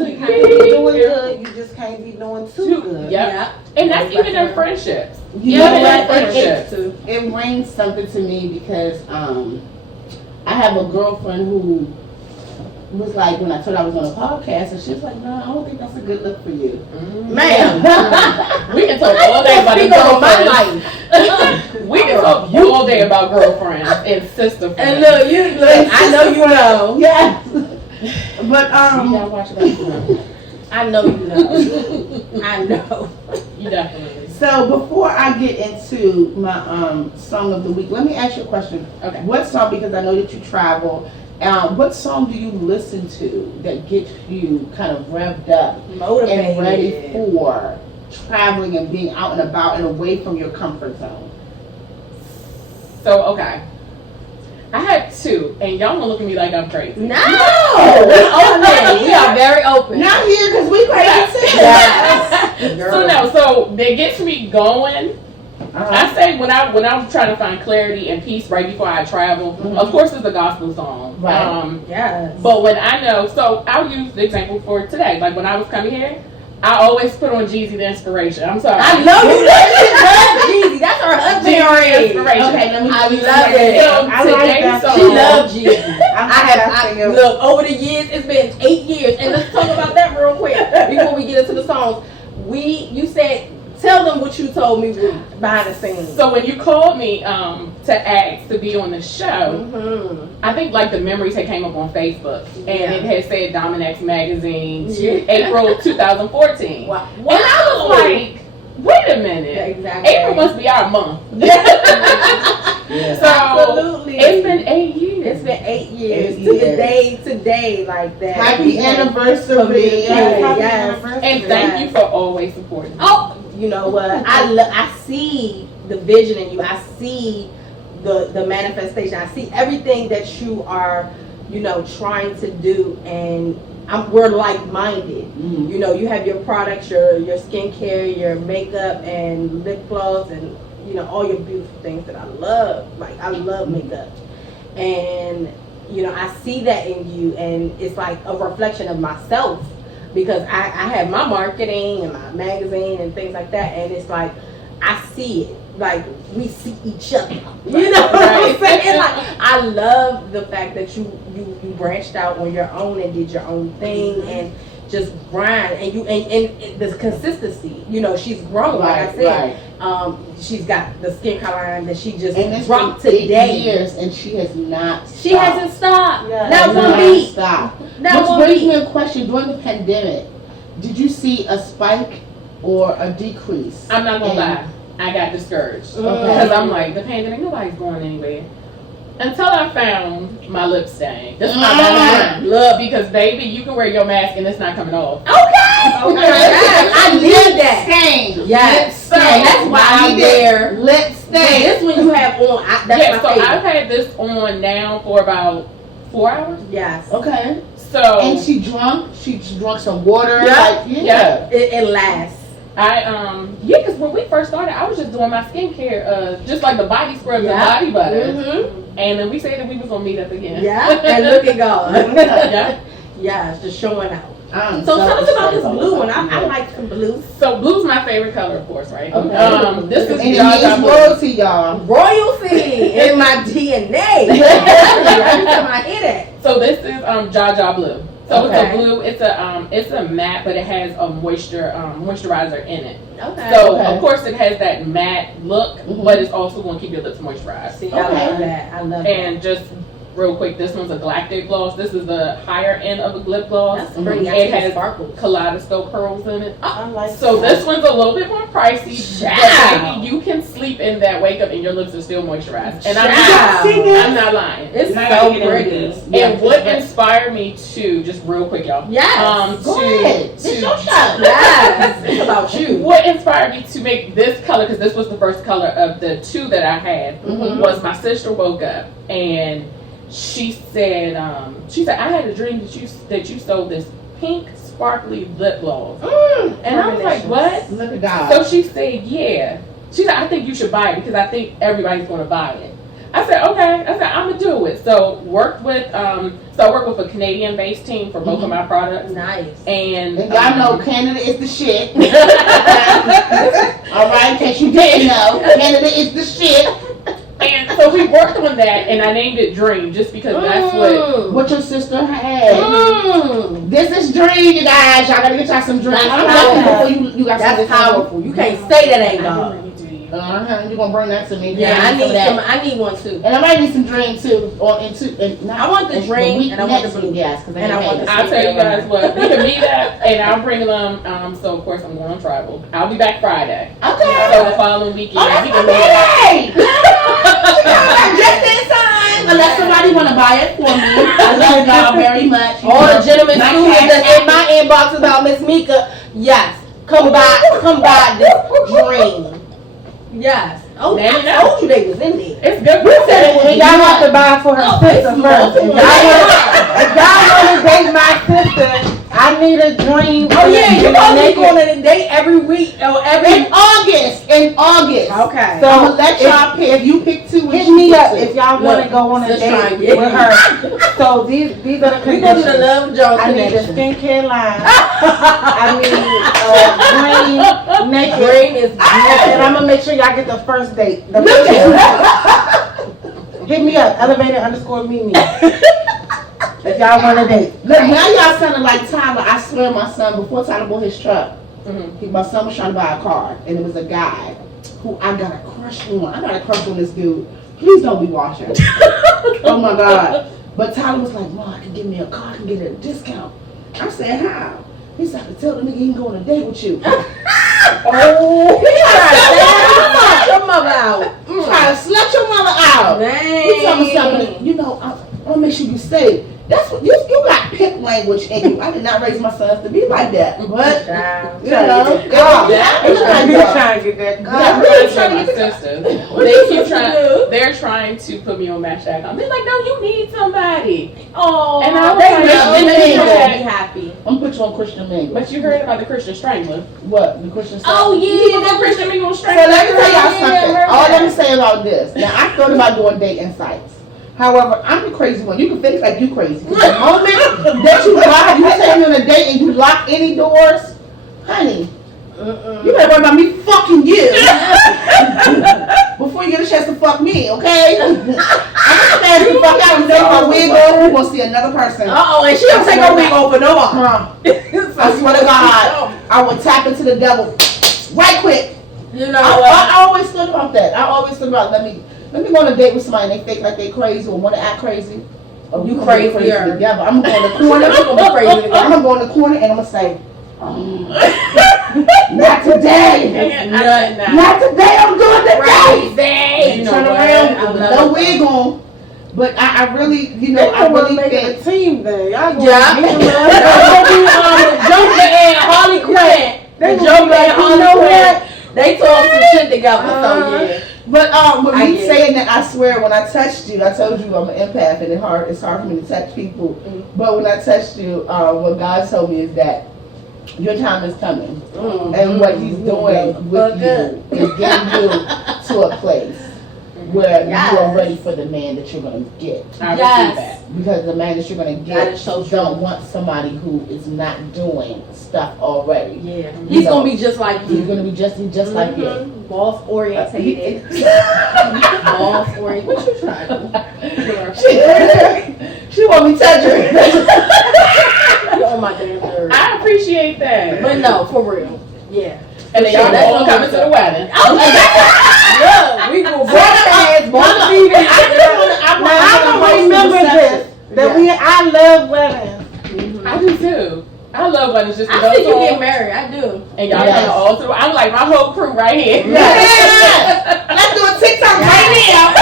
You can't be doing good. You just can't be doing too good. Yep. And that's even in friendships. You know Yeah, what? friendships. It rings something to me because I have a girlfriend who was like, when I told her I was on a podcast, and she was like, no, I don't think that's a good look for you. Ma'am. We can talk all day about the girlfriends. life. We can talk all day about girlfriends and sister friends. And look, I know you know. Yes. But You gotta watch that. I know you know. I know. You definitely. so before I get into my song of the week, let me ask you a question. Okay. What song, because I know that you travel, what song do you listen to that gets you kind of revved up Motivated. and ready for traveling and being out and about and away from your comfort zone? So okay. I had two, and y'all gonna look at me like I'm crazy. No! We're open. We are very open. Not here, because we crazy too. Yes. So no, so that gets me going. I say when I'm trying to find clarity and peace right before I travel, of course it's a gospel song. Right. Yes. But when I know, so I'll use the example for today. Like when I was coming here, I always put on Jeezy the Inspiration. I'm sorry. I know you love Jeezy. That's her husband. Jeezy Inspiration. Okay, let me I use love it. it. So I like today's that song, She loves Jeezy. Look, over the years, it's been 8 years, and let's talk about that real quick before we get into the songs. You said, tell them what you told me behind the scenes. So when you called me to ask to be on the show, I think like the memories had came up on Facebook, and it had said Dominex Magazine, April 2014. Wow. And I was like, wait a minute, Exactly. April must be our month. Yeah. So Absolutely. it's been 8 years. It's been 8 years. 8 To years. the day today, like that. Happy anniversary. Yes. And thank you for always supporting me. Oh, you know what? I see the vision in you. I see the manifestation. I see everything that you are, trying to do, and we're like-minded. Mhm. You have your products, your skincare, your makeup, and lip gloss, and all your beautiful things that I love. Like I love makeup, and I see that in you, and it's like a reflection of myself. Because I have my marketing and my magazine and things like that, and it's like I see it, like we see each other. You know what I'm saying? Like I love the fact that you branched out on your own and did your own thing and just grind, and and the consistency. She's grown. Like I said, she's got the skincare line that she just dropped today. 8 years, and she has not. She hasn't stopped. Yeah. Not one Not beat. stopped. Not Which one brings beat. me a question. During the pandemic, did you see a spike or a decrease? I'm not gonna lie, I got discouraged Okay. because I'm like, the pandemic, nobody's going anywhere. Until I found my lip stain. This is my best friend. Look, because baby, you can wear your mask and it's not coming off. Okay. Yes, I need that. Stain. Yes. Lip stain. That's why I wear lip stain. this one you have on. That's Yeah, my so favorite. I've had this on now for about 4 hours. Yes. Okay. So And she drunk some water. Yeah. Like, yeah. It lasts. because when we first started, I was just doing my skincare, just like the body scrubs and body butters. Mm-hmm. And then we said that we was gonna meet up again. Yeah. And look at God. Yeah. Yeah, it's just showing out. I'm So tell us about excited this blue one. I that. like some blues. So blue's my favorite color, of course, right? Okay. This is And it Jaja means blue. royalty, y'all. Royalty in my DNA. Every time I hear that. So this is Jaja blue. So Okay. it's a blue. It's a matte, but it has a moisturizer in it. Okay. So Okay. of course it has that matte look, Mhm. but it's also going to keep your lips moisturized. See, I Okay. love that. I love And just real quick, this one's a galactic gloss. This is the higher end of a lip that. gloss. That's pretty. I It see the has sparkles. kaleidoscope curls in it. I like So that. this one's a little bit more pricey, Child. but baby, you can sleep in that wake up and your lips are still moisturized. And Child. I'm not lying. It's Now I gotta so get into pretty. this. And what inspired me to, just real quick, y'all. Yes. Go ahead. It's your show. Yes. It's about you. What inspired me to make this color, because this was the first color of the two that I had, Mhm. was my sister woke up and she said, I had a dream that you sold this pink sparkly lip gloss. And I was like, what? Look at God. So she said, yeah. She said, I think you should buy it because I think everybody's going to buy it. I said, okay. I said, I'm going to do it. So I work with a Canadian-based team for both of my products. Nice. And y'all know Canada is the shit. All right, in case you didn't know, Canada is the shit. And so we worked on that, and I named it Dream just because that's what your sister had. This is Dream, you guys. Y'all gotta get y'all some Dream. That's powerful. You can't say that ain't God. You're gonna bring that to me. Yeah, I need one too. And I might need some Dream too. I want the Dream and I want the blue. Yes, and I want the I'll tell you guys what, we can meet up and I'll bring them. So of course I'm going on travel. I'll be back Friday. Okay. So the following weekend we can meet up. Just in time. Unless somebody wanna buy it for me. I love y'all very much. All the gentlemen students that's in my inbox about Miss Mika, yes. Come buy this Dream. Yes. Oh, I told you they was in there. It's good. Y'all have to buy for her sister first. If y'all want to date my sister, I need a Dream. Oh yeah, you're supposed to be going on a date every week or every in August. Okay. So I'm gonna let y'all pick. If you pick two, hit me up if y'all want to go on a date with her. So these are the conditions. We go to the Love Jones I need a connection. skincare line. I need Dream naked. Dream is And I'm gonna make sure y'all get the first date. Hit me up, elevator_Mimi. If y'all want a date. Look, now y'all sounding like Tyler. I swear my son, before Tyler bought his truck, my son was trying to buy a car, and it was a guy who I got a crush on. I got a crush on this dude. Please don't be watching. Oh my God. But Tyler was like, Mom, I can give me a car, I can get a discount. I said, how? He said, I can tell the nigga he can go on a date with you. Oh, he tried to slut your mother out. Try to slut your mother out. Dang. He told me something, you know, I want to make sure you stay. That's what you got pimp language in you. I did not raise my sons to be like that. But you know, trying to get that God. They keep trying. They're trying to put me on Match.com. They're like, no, you need somebody. Oh, and I was they be happy. I'm gonna put you on Christian Mingle. But you heard about the Christian Strangler? What the Christian? Oh yeah, the Christian Mingle Strangler. So let me tell y'all something. All let me say about this. Now I thought about doing dating sites. However, I'm the crazy one. You can feel like you crazy. The moment that you take me on a date and you lock any doors, honey, you better worry about me fucking you before you get a chance to fuck me, okay? I'm gonna stand the fuck out and take my wig off. We're gonna see another person. And she don't take her wig off for no more. I swear to God, I will tap into the devil right quick. You know, I always thought about that. I always thought about let me go on a date with somebody and they fake like they crazy or want to act crazy. Oh, you crazy together. I'm gonna go in the corner. I'm gonna go in the corner and I'm gonna say, not today. Not today. I'm doing the crazy. Turn around with no wig on. But I really, you know, I really think a team there. Y'all gonna Joker and Harley Quinn. The Joker and Harley Quinn. They talk some shit together. So yeah. But with me saying that, I swear when I touched you, I told you I'm an empath and it's hard for me to touch people. But when I touched you, what God told me is that your time is coming. And what he's doing with you is getting you to a place where you are ready for the man that you're going to get. Because the man that you're going to get don't want somebody who is not doing stuff already. Yeah. He's going to be just like you. He's going to be just like you. Boss orientated. Boss orientated. What you trying to do? She want me to touch her. Oh my damn nerves. I appreciate that. But no, for real. Yeah. And then y'all all coming to the wedding. Look, we will broadcast both TV. I'm gonna remember this. I love weddings. I do too. I love weddings just to I think you get married. I do. And y'all come all through. I'm like my whole crew right here. Let's do a TikTok right now.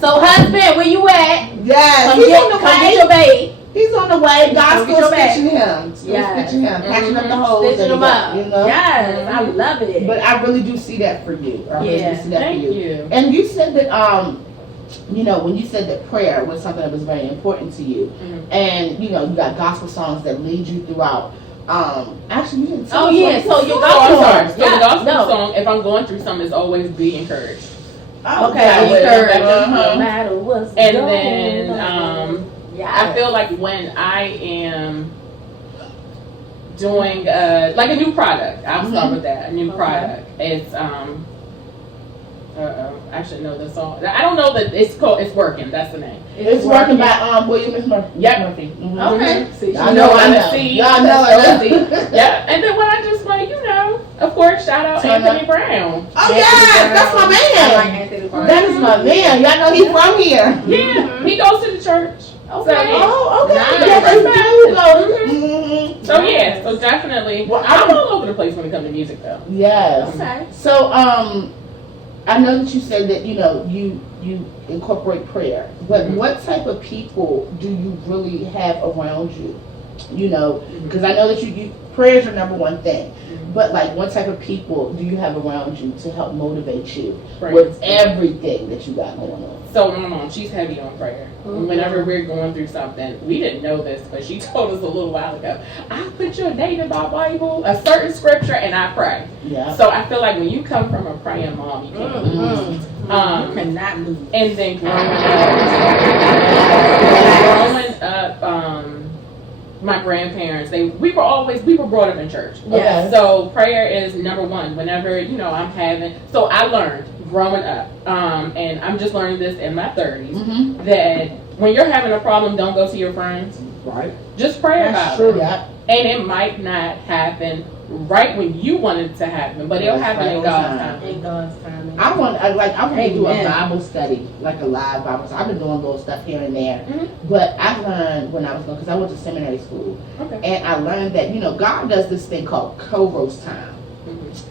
So husband, where you at? Yes. Come get your babe. He's on the way. God's still stitching him. Patching up the holes. Stitching them up. You know? Yes, I love it. But I really do see that for you. I really do see that Thank for you. And you said that when you said that prayer was something that was very important to you, and you got gospel songs that lead you throughout. Actually, you didn't. Oh yeah, so your I'm sorry. gospel So the gospel no. song, if I'm going through something, is always be encouraged. Okay, encouraged. No matter what's And going then on. I feel like when I am doing like a new product, I'll start with that. A new product. It's I should know the song. I don't know that it's called. It's Working. That's the name. It's working by William S. Murphy. Yep. Murphy. Mm-hmm. Okay. See, I know. Y'all know. Yeah. And then when I just want of course, shout out Anthony Brown. Oh yeah, that's my man. I like Anthony Brown. That is my man. Y'all know he's from here. Yeah. He goes to the church. Okay. Oh, okay. Nice. Yes, So yeah, so definitely. Well, I'm all over the place when it comes to music, though. Yes. Okay. So I know that you said that you incorporate prayer, but what type of people do you really have around you? Because I know that you prayers are number one thing, but like what type of people do you have around you to help motivate you with everything that you got going on? So my mom, she's heavy on prayer. Whenever we're going through something, we didn't know this, but she told us a little while ago, I put your name in my Bible, a certain scripture, and I pray. Yeah. So I feel like when you come from a praying mom, you can't lose. You cannot lose. And then growing up, my grandparents, we were brought up in church. Yeah. So prayer is number one. Whenever, so I learned growing up, and I'm just learning this in my 30s, that when you're having a problem, don't go to your friends. Right. Just pray about it. Yeah. And it might not happen right when you want it to happen, but it'll happen in God's time. In God's time. I want to do a Bible study, like a live Bible study. I've been doing little stuff here and there, but I learned when I was going, because I went to seminary school, and I learned that God does this thing called Kairos time,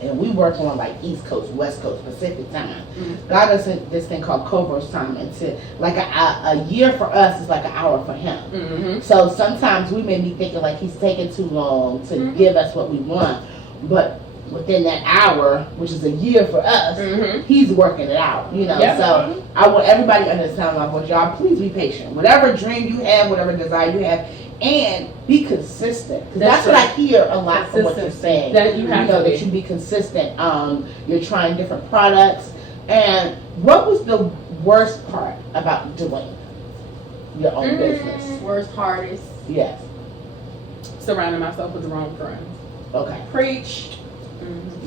and we work on like East Coast, West Coast, Pacific time. God does this thing called Kairos time, and to like a year for us is like an hour for Him. So sometimes we may be thinking like He's taking too long to give us what we want, but within that hour, which is a year for us, He's working it out, So I want everybody to understand my voice. Y'all, please be patient. Whatever dream you have, whatever desire you have, and be consistent. Because that's what I hear a lot from what you're saying. That you have that you be consistent. You're trying different products. And what was the worst part about doing your own business? Worst, hardest. Yes. Surrounding myself with the wrong friends. Okay. Preach.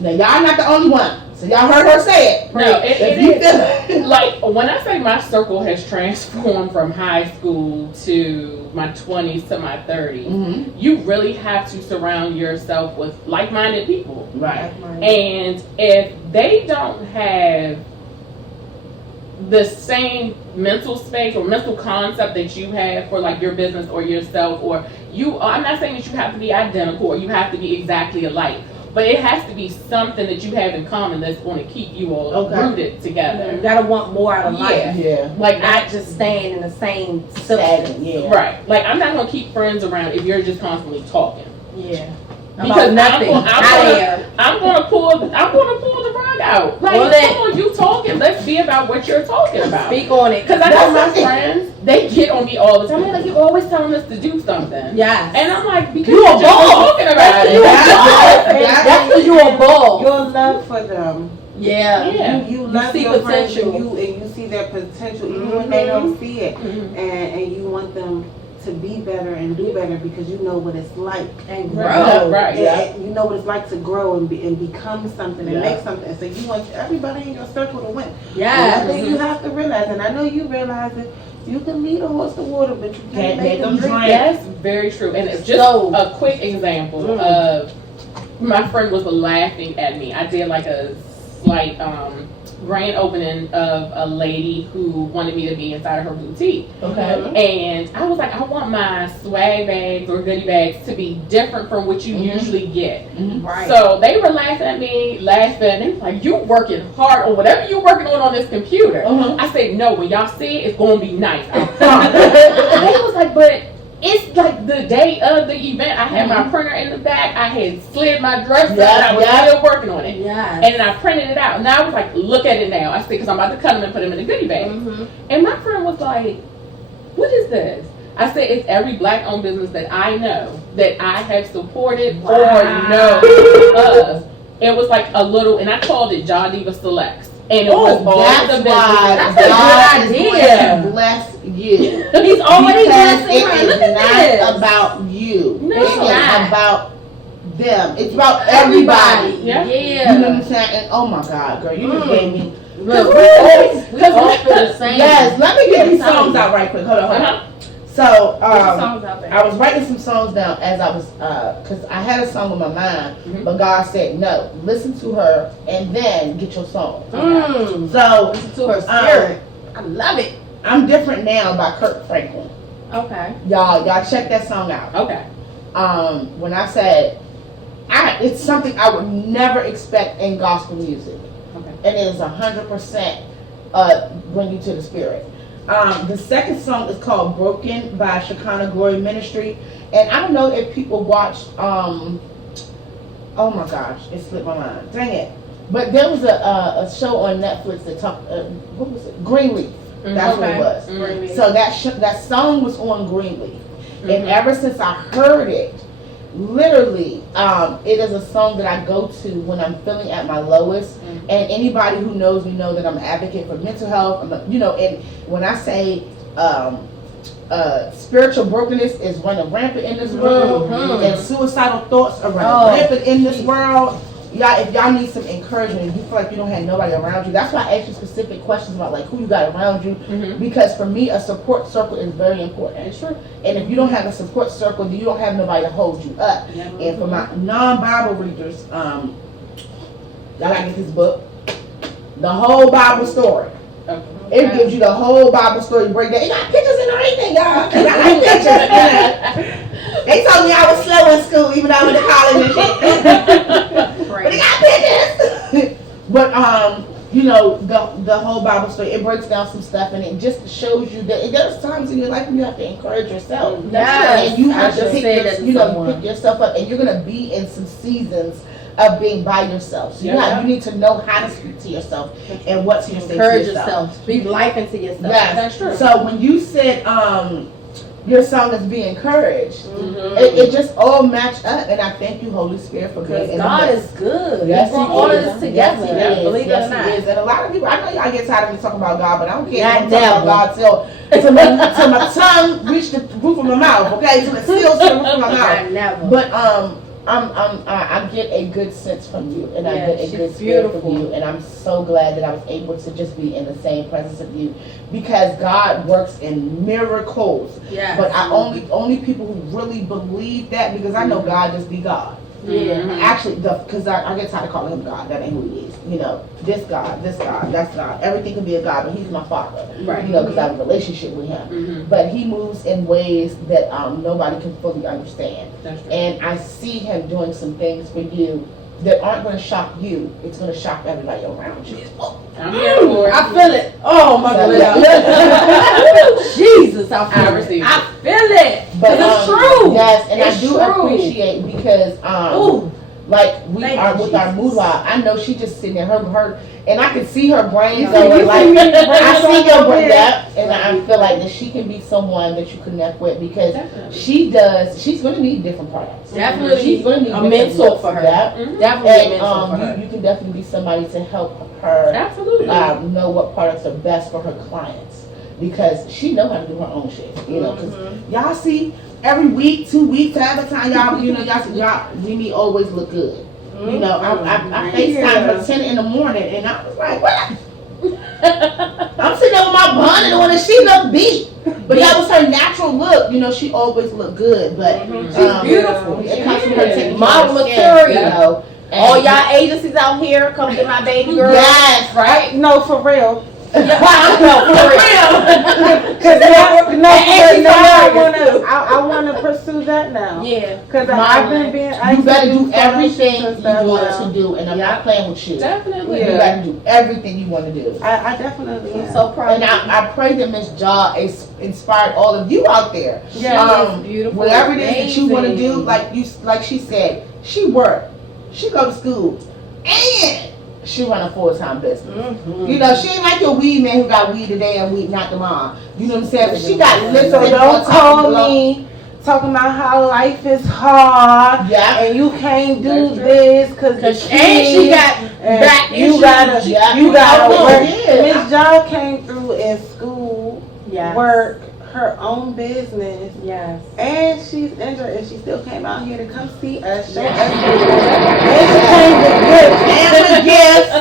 Now y'all not the only one, so y'all heard her say it. No, it is. Like when I say my circle has transformed from high school to my 20s to my 30s, you really have to surround yourself with like-minded people. Right. And if they don't have the same mental space or mental concept that you have for like your business or yourself, or I'm not saying that you have to be identical or you have to be exactly alike. But it has to be something that you have in common that's going to keep you all rooted together. You gotta want more out of life. Yeah. Like not just staying in the same setting. Yeah. Right. Like I'm not gonna keep friends around if you're just constantly talking. Yeah. Because nothing. I'm gonna pull the rug out. Like, come on, you talking? Let's be about what you're talking about. Speak on it. Because I know my friends, they get on me all the time. They're like, you're always telling us to do something. Yeah. And I'm like, because you're just talking about it. That's because you're a ball. Your love for them. Yeah. You love see your potential. friends and you see their potential even when they don't see it, and you want them to be better and do better because you know what it's like and grow. Right. And you know what it's like to grow and become something and make something. So you want everybody in your circle to win. Yeah. One thing you have to realize, and I know you realize it. You can lead a horse to water, but you can't make them drink. That's very true. And it's just a quick example of my friend was laughing at me. I did like a slight grand opening of a lady who wanted me to be inside of her boutique. Okay. And I was like, I want my swag bags or goodie bags to be different from what you usually get. Right. So they were laughing at me, they were like, you working hard on whatever you're working on this computer. I said, no, when y'all see it, it's going to be nice. I promise. They was like, but it's like the day of the event. I had my printer in the back. I had slid my dress up. Yeah, And I was still working on it. Yes. And then I printed it out. And I was like, look at it now. I said, because I'm about to cut them and put them in a goodie bag. And my friend was like, what is this? I said, it's every black-owned business that I know, that I have supported or know of. It was like a little, and I called it Diva Selects. And it was all that's the why business. God is idea. going to bless you. He's already Because blessing her. Look it at is this. not about you. No, It it's is not. about them. It's about everybody. Yeah. You know what I'm saying? And oh my God, girl, you just gave me. Look, we all feel the same. Yes, let me get these songs out right quick. Hold on. So, Get the songs out there. I was writing some songs down as I was, because I had a song in my mind, but God said, no, listen to her and then get your song. So, Listen to her spirit. I love it. I'm Different Now by Kirk Franklin. Okay. Y'all check that song out. Okay. When I said, it's something I would never expect in gospel music. Okay. And it is 100% bring you to the spirit. The second song is called Broken by Shekinah Glory Ministry. And I don't know if people watched, oh my gosh, it slipped my mind. Dang it. But there was a show on Netflix that talked, what was it? Greenleaf. That's what it was. So that song was on Greenleaf. And ever since I heard it, literally, it is a song that I go to when I'm feeling at my lowest. And anybody who knows me know that I'm an advocate for mental health. And when I say spiritual brokenness is running rampant in this world, and suicidal thoughts are running rampant in this world. Y'all, if y'all need some encouragement and you feel like you don't have nobody around you, that's why I ask you specific questions about like who you got around you. Because for me, a support circle is very important. Sure. And if you don't have a support circle, then you don't have nobody to hold you up. And for my non-Bible readers, y'all gotta get this book, The Whole Bible Story. It gives you the whole Bible story breakdown. It got pictures in or anything, y'all. It got pictures. They told me I was slow in school, even though I went to college and shit. But it got pictures. But the whole Bible story, it breaks down some stuff and it just shows you that there's times in your life when you have to encourage yourself. Yes. And you have to pick pick yourself up, and you're gonna be in some seasons of being by yourself. So you need to know how to speak to yourself and what to say to Encourage yourself. yourself. Speak life into yourself. Yes. That's true. So when you said your song is Be Encouraged, it just all matched up, and I thank you, Holy Spirit, for being in God the is good. Yes, He brought He all of is. this together. Yes, He is. Believe Yes, it or not. He is. And a lot of people, I know y'all get tired of me talking about God, but I don't care. Not I'm talking about God till my tongue reach the roof of my mouth. Okay, till it still to the roof of my mouth. I never. But I get a good sense from you, and I get a good spirit from you, and I'm so glad that I was able to just be in the same presence of you, because God works in miracles. Yes. But only people who really believe that, because I know God just be God. Yeah. Actually, because I get tired of calling him God. That ain't who he is. This God, that's God. Everything can be a God, but he's my father. Right. Because I have a relationship with him. But he moves in ways that nobody can fully understand. That's true. And I see him doing some things for you that aren't going to shock you. It's going to shock everybody around you. I'm here for it. I feel it. Oh my So, God. Jesus, I feel receive it. it. I feel it. But it's true. Yes, and It's I do true. appreciate, because Ooh. like we Thank are you, with our Jesus. mood wild. I know she just sitting there, her, and I can see her brain You going see like, me? I see your brain, Yeah. yeah, and I feel like that she can be someone that you connect with, because Definitely. she's going to need different products. Definitely She's going to need a different mentor looks, for her. yeah. Definitely a And mentor for her. you can definitely be somebody to help her Absolutely. know what products are best for her clients, because she know how to do her own shit. Because y'all see every week, 2 weeks, however time y'all we need always look good. I FaceTime her 10 in the morning, and I was like, what? I'm sitting there with my bun and when she looked beat, but that was her natural look. She always looked good, but She's beautiful. It comes from her taking Model care of her skin, material. and All y'all agencies out here, come get my baby girl. Yes, Right? No, for real. Yeah, no, for real. Because And she's I want to pursue that now. Yeah. Because I've been being. You better do everything you stuff want now. to do, and I'm not playing with you. Definitely. You gotta do everything you want to do. I definitely am. I'm so proud And of you. I pray that Miss Jaw inspired all of you out there. Yeah. She is beautiful. Whatever it is that you want to do, amazing. like she said, she worked, she go to school, and she run a full-time business. Mhm. You know, she ain't like your weed man who got weed today and weed not tomorrow. You know what I'm saying? But she got lipstick So on don't top call of the me talking about how life is hard Yeah. and you can't do That's true. this because And she got back you issues. gotta Yeah. you gotta Oh, work. yeah. Miss John came through in school, Yes. work her own business, Yes. and she's injured and she still came out here to come see us, show Yes. us, and she came with gifts. And with gifts.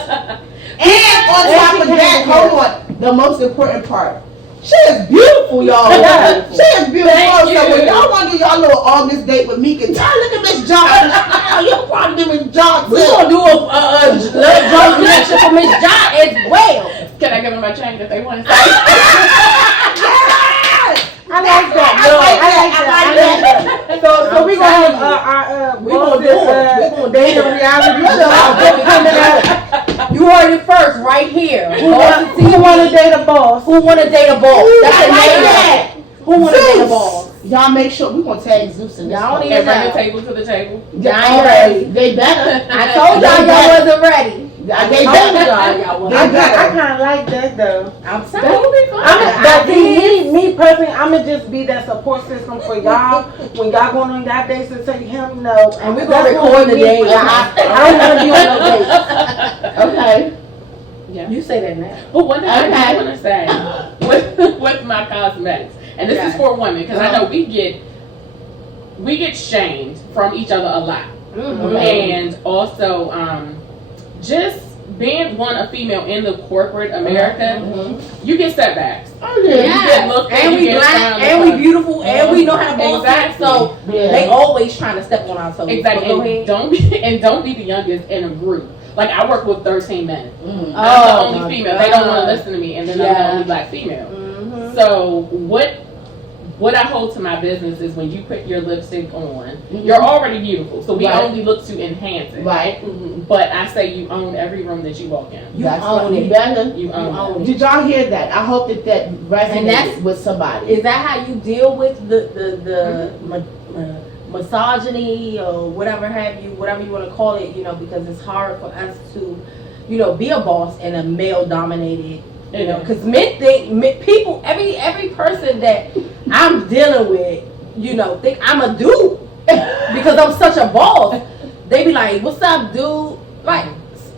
And on And top she of came that, with hold on, the most important part. She is beautiful, y'all. Yeah. She is beautiful. Thank So when you. y'all want to do y'all little August date with me, y'all look at Miss John. You probably do Miss John We're too. gonna do a Love Jones connection for Miss John as well. Can I give them a change if they want to say? I like that. I like that. So we gonna have our We gonna do it. We gonna dating do it. reality show. You heard it first, right here. Who wanna date a boss? Who wanna date a boss? That's I the like name. that. Who wanna date a Zeus. boss? Y'all make sure we gonna tag Zeus in this. Y'all one. need- And bring the table to the table. Y'all ain't ready. They better. I told y'all wasn't ready. They I better. told y'all wasn't They I better. kind of like that though. I'm That telling would be fun. But see, me personally, I'ma just be that support system for y'all when y'all going on y'all dates and say him no. And we're That's gonna what record the we day. need. I don't want to be on no dates. Okay. Yeah. You say that now. But one thing I Okay. do want to say with my cosmetics, and this is Yeah. for women, because I know we get shamed from each other a lot, Mm-hmm. and also just being a female in the corporate America, you get setbacks. Oh yeah. You get looked at, And you we get black, frowned and we upon. beautiful, and we know how to boss Exactly. so Yeah. they always trying to step on our toes. Exactly. But go And ahead. don't be the youngest in a group. Like I work with 13 men. Mm. Oh, I'm the my only female. They don't want God. to listen to me, and then I'm the Yeah. only black female. Mhm. So what I hold to my business is when you put your lipstick on, Mhm. you're already beautiful. So we Right. only look to enhance it. Right. But I say you own every room that you walk in. You That's own what you it. better. You own You own it. Did y'all hear that? I hope that And that's- resonated with somebody. Is that how you deal with the misogyny or whatever you want to call it? You know, because it's hard for us to, be a boss in a male dominated. You know, because people, every person that I'm dealing with, think I'm a dude because I'm such a boss. They be like, "What's up, dude?" Like,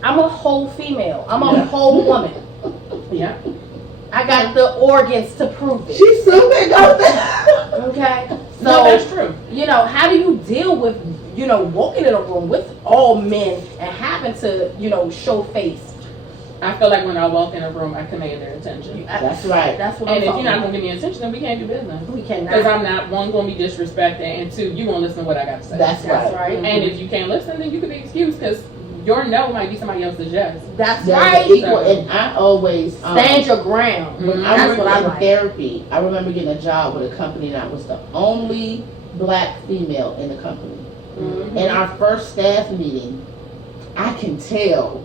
I'm a whole female. I'm a whole woman. Yeah. I got the organs to prove it. She's so big out there. Okay. No, So, that's true. how do you deal with, walking in a room with all men and having to, show face? I feel like when I walk in a room, I command their attention. That's right. That's what And I'm if you're talking not about. gonna give me attention, then we can't do business. We Because cannot. I'm not, one, gonna be disrespected, and two, you gonna listen to what I got to say. That's That's right. right. And if you can't listen, then you can be excused because your no might be somebody else's yes. That's There's right. an equal, and I always Stand your ground. when Mhm. I That's worked what I in like. therapy, I remember getting a job with a company and I was the only black female in the company. Mhm. In our first staff meeting, I can tell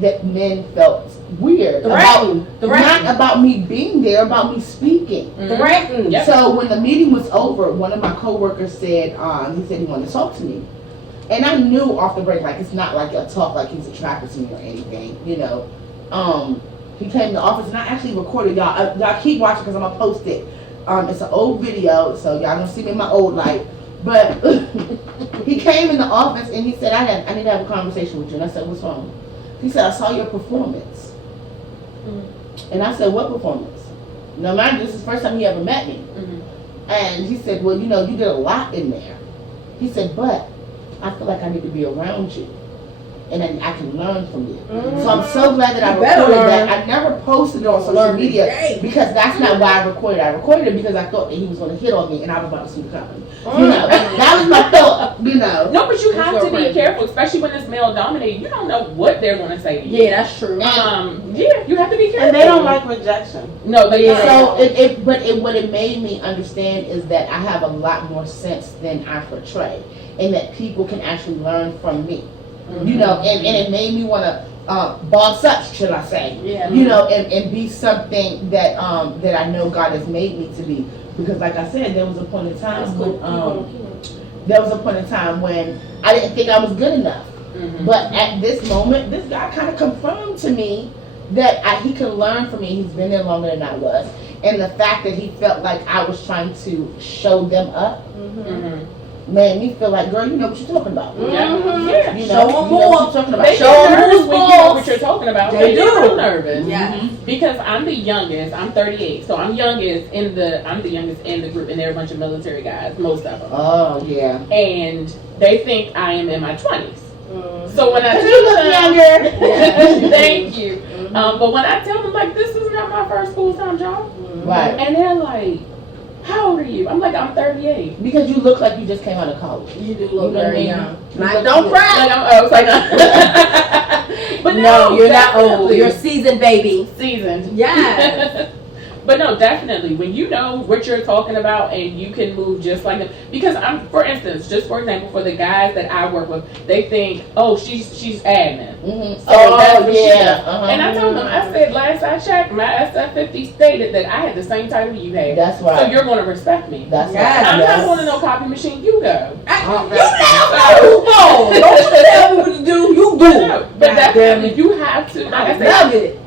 that men felt weird Threatened. not about me being there, about me speaking. Threatened. Yep. So when the meeting was over, one of my coworkers said, he said he wanted to talk to me. And I knew off the break, like, it's not like a talk like he's attracted to me or anything, He came to the office and I actually recorded y'all. Y'all keep watching because I'm going to post it. It's an old video, so y'all going to see me in my old life. But he came in the office and he said, I need to have a conversation with you. And I said, what's wrong? He said, I saw your performance. And I said, what performance? Now, mind you, this is the first time he ever met me. And he said, well, you did a lot in there. He said, but I feel like I need to be around you. and then I can learn from you. Mhm. So I'm so glad that I You better recorded learn. that. I never posted it on social Learn media today. because that's not why I recorded it. I recorded it because I thought that he was going to hit on me and I was about to sue the company. Mm. You know, that was my thought, you know. No, but you It's have so to be crazy. careful, especially when it's male dominated. You don't know what they're going to say to you. Yeah, that's true. Yeah, you have to be careful. And they don't like rejection. No, they Yeah. don't. So what it made me understand is that I have a lot more sense than I portray, and that people can actually learn from me. Mm-hmm. You know, and it made me want to boss up, should I say? Yeah. You know, and be something that that I know God has made me to be. Because, like I said, there was a point in time when I didn't think I was good enough. Mhm. But at this moment, this guy kind of confirmed to me that he can learn from me. He's been there longer than I was. And the fact that he felt like I was trying to show them up Mhm. made me feel like, girl, you know what you're talking about. Mhm. Yeah. You Show know, them you know more. what you're talking about. They Show get 'em nervous who's when you know boss. what you're talking about. They They get do. real nervous. Yeah. Because I'm the youngest. I'm 38, so I'm the youngest in the group, and they're a bunch of military guys, most of them. Oh, yeah. And they think I am in my 20s. Mhm. So when I Because tell you look them, younger. thank you. Mhm. But when I tell them like this is not my first full-time job, Mhm. Right. and they're like, "How old are you?" I'm like, "I'm 38." Because you look like you just came out of college. You do You look know what I very mean? young. You Like, look- don't you- cry. Like, I was like, but No, you're not old. definitely. You're seasoned, baby. Seasoned. Yes. But no, definitely, when you know what you're talking about and you can move just like them, because for example, for the guys that I work with, they think, oh, she's admin. Mm-hmm. So that's what she yeah. does. Uh-huh. And I told them, I said, last I checked, my SF50 stated that I had the same title you had. That's So right. you're going to respect me. That's Yes. right. I'm Yes. not going to no copy machine, you go. You now know. Don't you tell me what to do. You do. No, but definitely, you have to, like I I said, love it.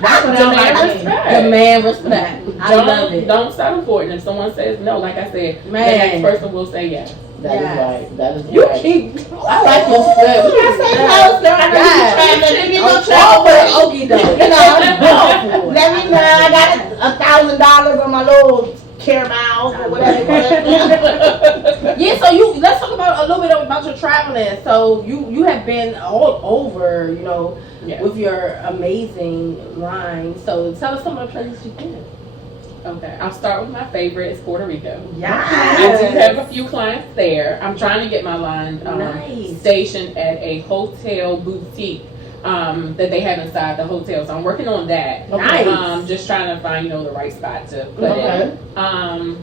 That's what demand I'm like. respect. Demand respect. I love it. Don't settle for it. And if someone says no, like I said, the Man. next person will say yes. That is Yes. right. That is You right. keep. I like your spirit. We gotta stay close, girl. I know you Yes. traveling. You go Oh, travel with me. okie doke. You know, let me know. I got $1,000 on my little caramel or whatever. Yeah, so let's talk about a little bit about your traveling. So you have been all over, you know, Yes. with your amazing line. So tell us some of the places you've been. Okay, I'll start with my favorite, is Puerto Rico. Yeah. I do have a few clients there. I'm trying to get my line Nice. stationed at a hotel boutique that they have inside the hotel. So I'm working on that. Nice. Just trying to find, the right spot to put Okay. it.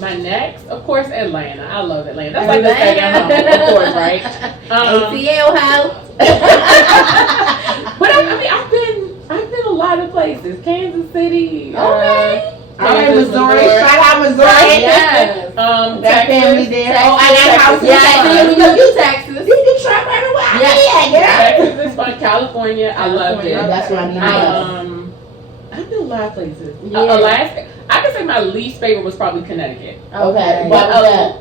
My next, of course, Atlanta. I love Atlanta. That's like the second home, of course, right? ATL house. But I've been a lot of places. Kansas City. Okay. All right, Missouri. Shout out Missouri. Yes. That Texas. family there. Texas, Oh, I got a house in Yeah, I see Texas. you know you Texas. You travel everywhere. Yes. Yeah, girl. Texas is fun. California, I loved it. Yeah, that's what I need to go. I've been a lot of places. Yeah. Alaska. I could say my least favorite was probably Connecticut. Okay. But Why was that?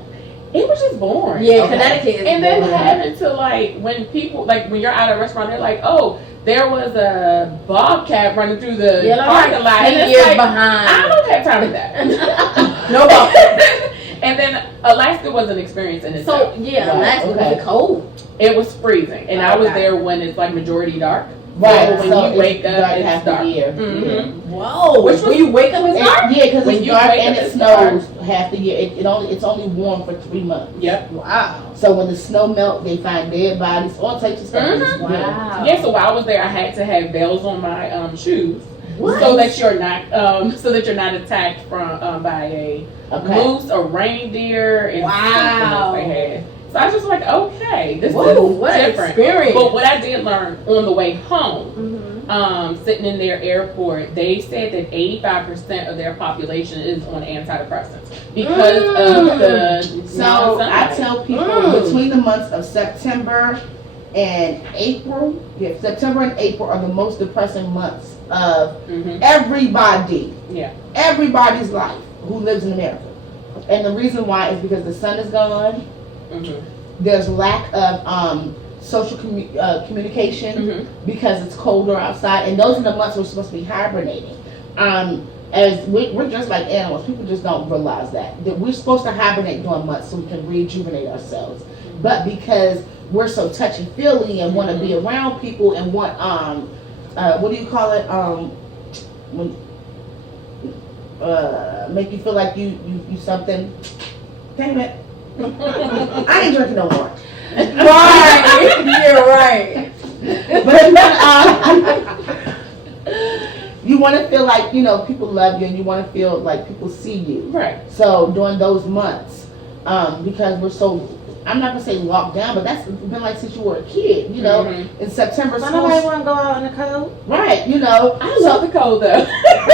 it was just boring. Yeah, Okay. Connecticut is And then boring. having to when people when you're at a restaurant, they're like, oh, there was a bobcat running through the Yeah, like parking lot. 10 And years it's like, behind. I don't have time for that. No problem. And then Alaska was an experience in itself. So yeah, Right, Alaska okay. was cold. It was freezing, and I was Okay. there when it's like majority dark. Right. So when so you wake it's up, dark it's half dark. the year. Mhm. Whoa. Which was- when you wake up, it's dark. Yeah, because When it's you dark wake and up, it it's snows half the year. It's only warm for 3 months. Yep. Wow. So when the snow melt, they find dead bodies, all types of stuff. Mhm. It's weird. Wow. Yeah. So while I was there, I had to have bells on my shoes What? so that you're not attacked from by a Okay. moose or reindeer and something Wow. else they had. So I was just like, okay, this Whoa, is what an different. experience. But what I did learn on the way home, Mhm. sitting in their airport, they said that 85% of their population is on antidepressants because of the So I sunlight. tell people between the months of September and April, September and April are the most depressing months of Mhm. everybody, Yeah. everybody's life who lives in America. And the reason why is because the sun is gone. Mhm. There's lack of social communication Mhm. because it's colder outside, and those are the months we're supposed to be hibernating. As we're just like animals, people just don't realize that we're supposed to hibernate during months so we can rejuvenate ourselves. But because we're so touchy feely and want to be around people and want what do you call it when make you feel like you something. Damn it. I ain't drinking no more. Right. You're right. But you want to feel like, you know, people love you and you want to feel like people see you. Right. So during those months, because we're so, I'm not going to say locked down, but that's been like since you were a kid, you know, in September. So nobody want to go out in the cold? Right, you know. I love the cold though.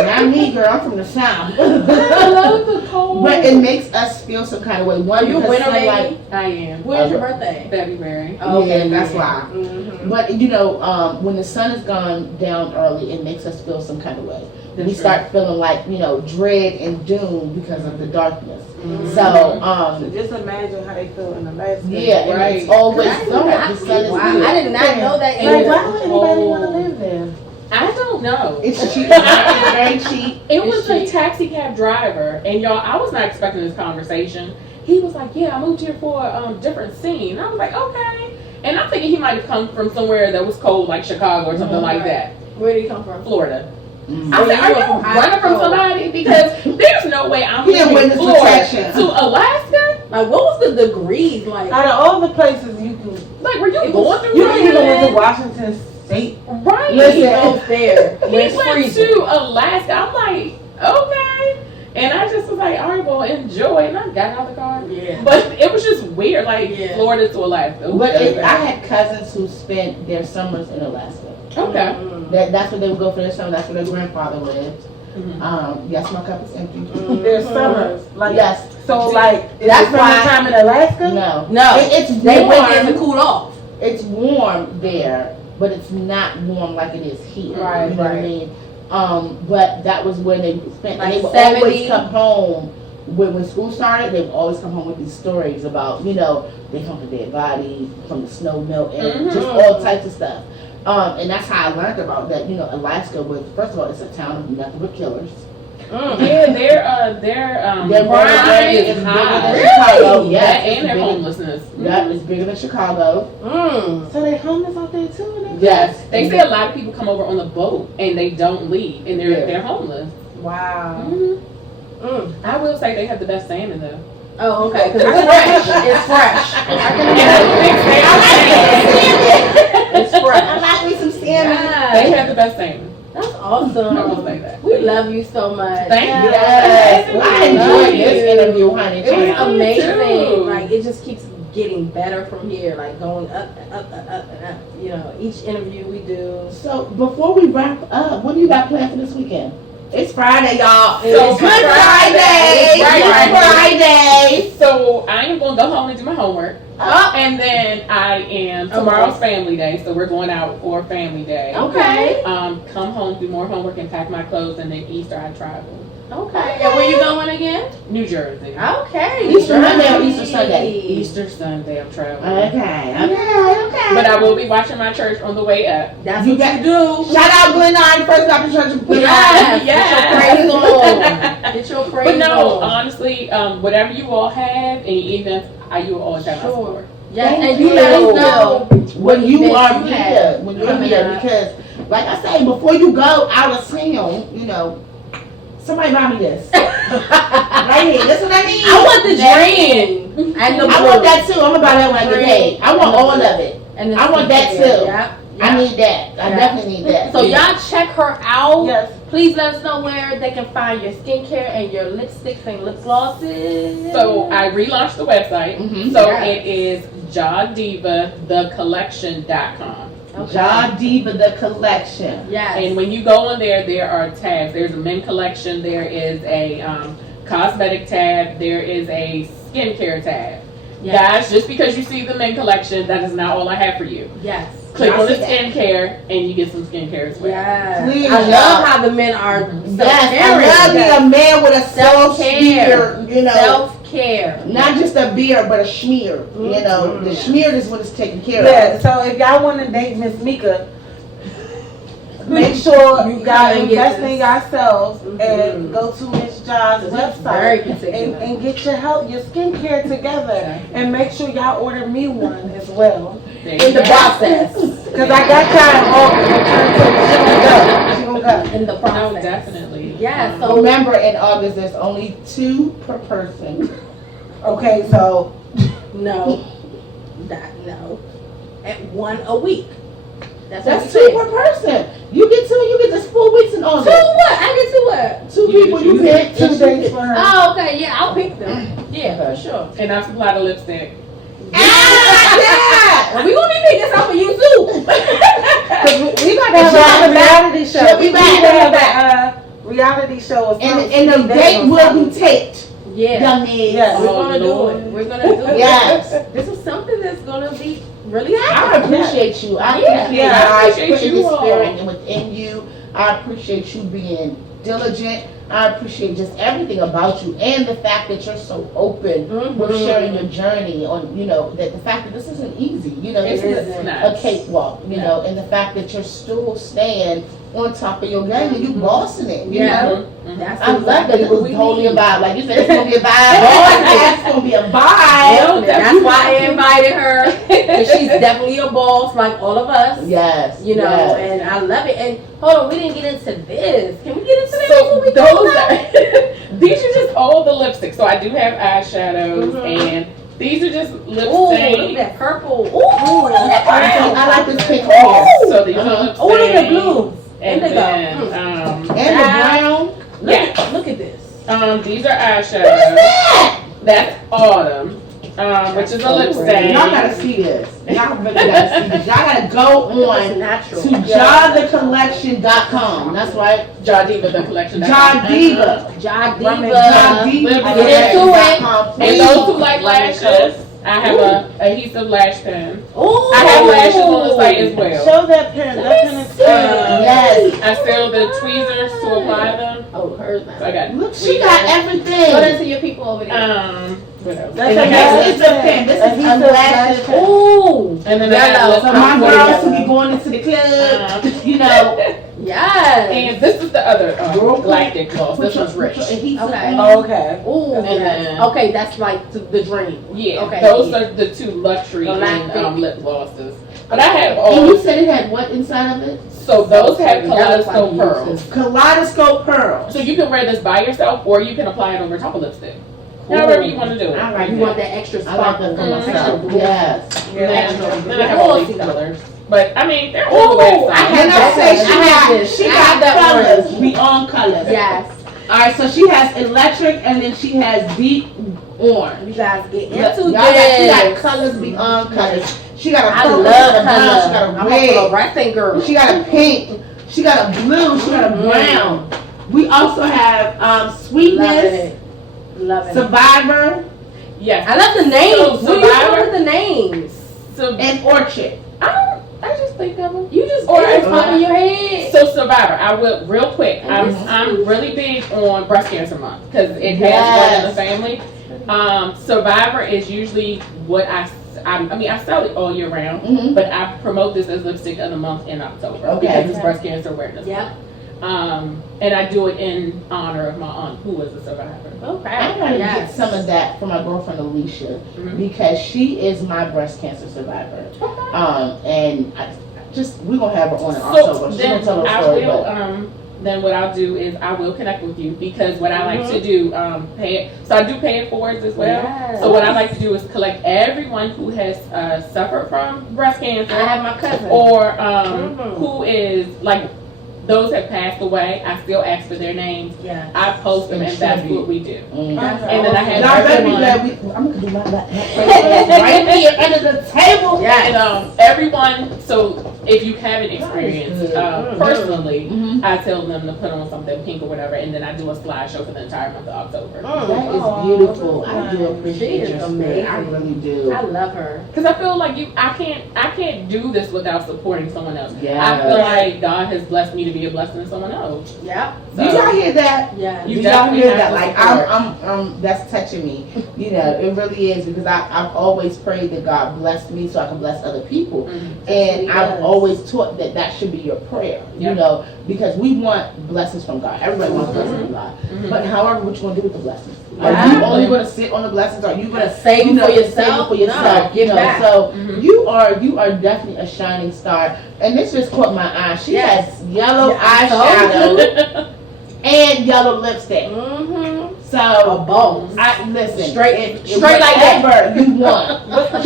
Not me, girl. I'm from the South. I love the cold. But it makes us feel some kind of way. One, Are you a because winter sunlight- baby? I am. When's your birthday? February. Okay, that's why. Mm-hmm. But you know, when the sun has gone down early, it makes us feel some kind of way. That's We true. start feeling like, you know, dread and doom because of the darkness. Mhm. So, So just imagine how they feel in Alaska. yeah, and Right. it's always I did dark. not- The sun is wow, good. I did not know that. And Like, either. why would anybody want to live there? I don't know. It's cheap. It's very cheap. It Is was a she- taxi cab driver, and y'all, I was not expecting this conversation. He was like, "Yeah, I moved here for a different scene." I was like, "Okay," and I'm thinking he might have come from somewhere that was cold, like Chicago or something like that, Where did he come from? Florida. Mm. I said, you "Are were you from running from Idaho. somebody?" Because there's no way I'm He didn't leaving witness Florida protection. to Alaska. Like, what was the degrees like? Out of all the places you can, Like, were you It going was- through you don't even went to that? Washington State. Right. He Listen. goes there. He It's went freezing. to Alaska. I'm like, okay. And I just was like, all right, well, enjoy. And I got out of the car. Yeah. But it was just weird, like Yeah. Florida to Alaska. But I had cousins who spent their summers in Alaska. Okay. Mhm. That's where they would go for their summer. That's where their grandfather lived. Mhm. Yes, my cup is empty. Mhm. There's summers. Like, Yes. so like, is That's it why- summertime in Alaska? No. No, It's they went there to warm. cool off. It's warm there, but it's not warm like it is here. Right, You know what I right. mean? But that was where they spent. Like They would 70. always come home. When school started, they would always come home with these stories about, you know, they found a dead body from the snow melt and just all types of stuff. And that's how I learned about that. You know, Alaska was, first of all, it's a town of nothing but killers. Mm. Yeah, their Their crime crime is is bigger high. than Chicago. Really? Yes, Yeah, it's and their bigger- homelessness. Yeah, it's bigger than Chicago. Mm. So they homeless out there too? and Yes. They say a lot of people come over on the boat and they don't leave, and Yeah. they're homeless. Wow. Mhm. Mm. I will say they have the best salmon though. Oh, okay. Because it's fresh. It's fresh. It's I fresh. like me some salmon. They have the best salmon. That's I will awesome. say that. We love you so much. Thank you. Yes. We I love enjoyed this you. interview, honey. It was Yeah. amazing. Me too. Like, it just keeps getting better from here. Like, going up and up and up and up. You know, each interview we do. So before we wrap up, what do you got planned for this weekend? It's Friday, y'all. So It's Good Friday. It's Good Friday. So I am going to go home and do my homework. Oh, And then I am, tomorrow's family day, so we're going out for family day. okay. Come home, do more homework, and pack my clothes, and then Easter I travel. Okay. And where you going again? New Jersey. Okay. Easter Monday or Easter Sunday? Easter Sunday I'm traveling. Okay. But I will be watching my church on the way up. That's You what got- you do. Shout out Glen 9, First Baptist Church of Glen 9. Yes. Yes. Get your praise on. Get your praise But no, on. honestly, whatever you all have, any events, you will always have my Sure. support. Yes, Thank and you let us you. know When you events are you here, have when you're coming here, up. because like I say, before you go out of town, you know, somebody buy me this. Right here, this is what I need. I want the dream and the I blue. want that too. I'm gonna buy that when I get paid. I want all of it. And the I want that sticker. too. Yep. I Yep. need that. I Yeah. definitely need that. So y'all check her out. Yes. Please let us know where they can find your skincare and your lipsticks and lip glosses. So I relaunched the website. Mhm. So Yes. it is jawdivathecollection.com. Okay. Ja Diva the collection. Yes. And when you go on there, there are tabs. There's a men collection. There is a cosmetic tab. There is a skincare tab. Yes. Guys, just because you see the men collection, that is not all I have for you. Yes. Click I on the see that. skincare and you get some skincare as well. Yes. Please, I love y'all. how the men are Yes, I love me a man with a self-care, you know, self-care. not just a beard, but a schmear. You know, the schmear is what is taken care of. Yeah, so if y'all want to date Miss Mika, make sure You y'all gotta get invest this. in yourselves and Mhm. go to Miss Ja's Very website particular. and get your skincare together. And make sure y'all order me one as well. in the process. Cause I got time off. She gonna go. In the No, process. definitely. Yeah, so Remember, in August, there's only 2 per person. Okay, so no. No. At 1 a week. That's That's what 2 per person. You get 2, you get this 4 weeks in Two August. what? I get two what? 2 people you pick. 2 days for her. Oh, okay, yeah, I'll pick them. Yeah, for sure. And I supply the lipstick. Ah, Well, we gonna be picking some for you too. We got to have a reality show. She'll be We back. need to have a reality show or yeah. something. And the date will be taped. Yeah, Young ladies. Yes. we're Oh, gonna do Lord. it. We're gonna do it. Yes. This is something that's gonna be really I happening. appreciate you. I Yeah. appreciate Yeah, I appreciate putting you the all. spirit within you. I appreciate you being diligent. I appreciate just everything about you and the fact that you're so open with Mhm. sharing your journey on, that the fact that this isn't easy, this It isn't isn't. a cakewalk, No. and the fact that you're still staying on top of your game and you bossing it, Yeah. know? That's I love that it was we totally need. a vibe. Like you said, it's gonna be a vibe. It's gonna be a vibe. Definitely. That's why I invited her. Because she's definitely a boss, like all of us. Yes. You know, yes. and I love it. And hold on, we didn't get into this. Can we get into this So before we those go? are, these are just all the lipsticks. So I do have eyeshadows Mhm. and these are just lip Ooh, look at stains. that purple. Ooh, look at that purple. I like this pink here. So these are Uh-huh. lip Oh, look at the stains. blues. And Indigo. then, And the brown. yeah, Look at this. these are What is eyeshadows. that? That's autumn, which is a lip stain. Y'all gotta see this. Y'all really gotta see this. Y'all gotta go It's on natural. to jawthecollection.com. That's right. Jadiva, the collection. Jaw Diva. Ja Jaw Diva. Diva. Get into it. And those who like lashes, I have a adhesive lash pen. Ooh. I have lashes on the site as well. Show that pen. That pen is good. Yes. I sell the tweezers to apply them. Oh, hers So I now. got Look, she got Show everything. that to your people over there. what else? That's And a this is the pen. pen. This is Adhesive a lash lash pen. Ooh. And then I have Yellow. lip So my I'm girls going who be going into the club, Yes. And this is the other Girl, galactic gloss. This one's rich. Okay. Okay. Ooh. And Yes. then- Okay, that's like the dream. Yeah, Okay. those are the two luxury Galactic. and, lip glosses. But I have And all. you said it had what inside of it? So those have That looks like kaleidoscope you pearls. used Kaleidoscope pearls. So you can wear this by yourself, or you can apply it over top of lipstick. However you want to do it. I like You that. want that extra I like sparkle. that for Mhm. myself. Extra Yes. Then I have all these colors. But I mean, they're all the Ooh, way I outside. have And I that. say she I have got this. she I got have that colors one. beyond colors. Yes. All right, so she has electric and then she has deep orange. You guys get Y'all into got, she got this. colors beyond colors. She got a I purple, love she got a brown, color. she got a I'm a red, fluorescent girl. she got a pink, she got a blue, she got a brown. We also have Loving sweetness, it. Loving it. survivor, Yes. I love the names. So, What are you Survivor- doing with the names? So and orchard. I just think of them. You just Or it just I- pop in your head. So Survivor, I will real quick. And this is I'm really big on breast cancer month because it has Yes. one in the family. Survivor is usually what I mean I sell it all year round, Mm-hmm. but I promote this as lipstick of the month in October Okay. because it's breast cancer awareness. Yep. And I do it in honor of my aunt who was a survivor. Okay. I gotta Yes. get some of that for my girlfriend Alicia Mhm. because she is my breast cancer survivor. And we're gonna have her on in October. So She's then gonna tell her I story. will But then what I'll do is I will connect with you because what I like to do pay it. So I do pay it forwards as well. Yes. So what I like to do is collect everyone who has suffered from breast cancer I have my cousin. or Mhm. who is like those have passed away. I still ask for their names. Yeah. I post them, And and that's tribute. what we do. mm. And then I have Y'all better be everyone- glad I'm gonna do my right here under the table. And everyone. So if you haven't experienced good. personally, Mhm. I tell them to put on something pink or whatever, and then I do a slideshow for the entire month of October. That is Oh, beautiful. I do She appreciate is your spirit. I amazing. really do. I love her. Because I feel like I can't do this without supporting someone else. Yeah. I feel like God has blessed me to be a blessing to someone else. Yep. Did y'all hear that? Yeah. You Did y'all definitely hear have that? to Like support. that's touching me. You know, it really is because I've always prayed that God bless me so I can bless other people. Mhm. And That's what he I've does. always taught that that should be your prayer, you know, because we want blessings from God. Everybody wants blessings from God. But however, what you gonna do with the blessings? Are you only gonna sit on the blessings? Are you gonna save it for yourself? For yourself, No, you know. back. So you are definitely a shining star. And this just caught my eye. She has yellow eyeshadow and yellow lipstick. So a boss. I listen Straight like that. whatever you want.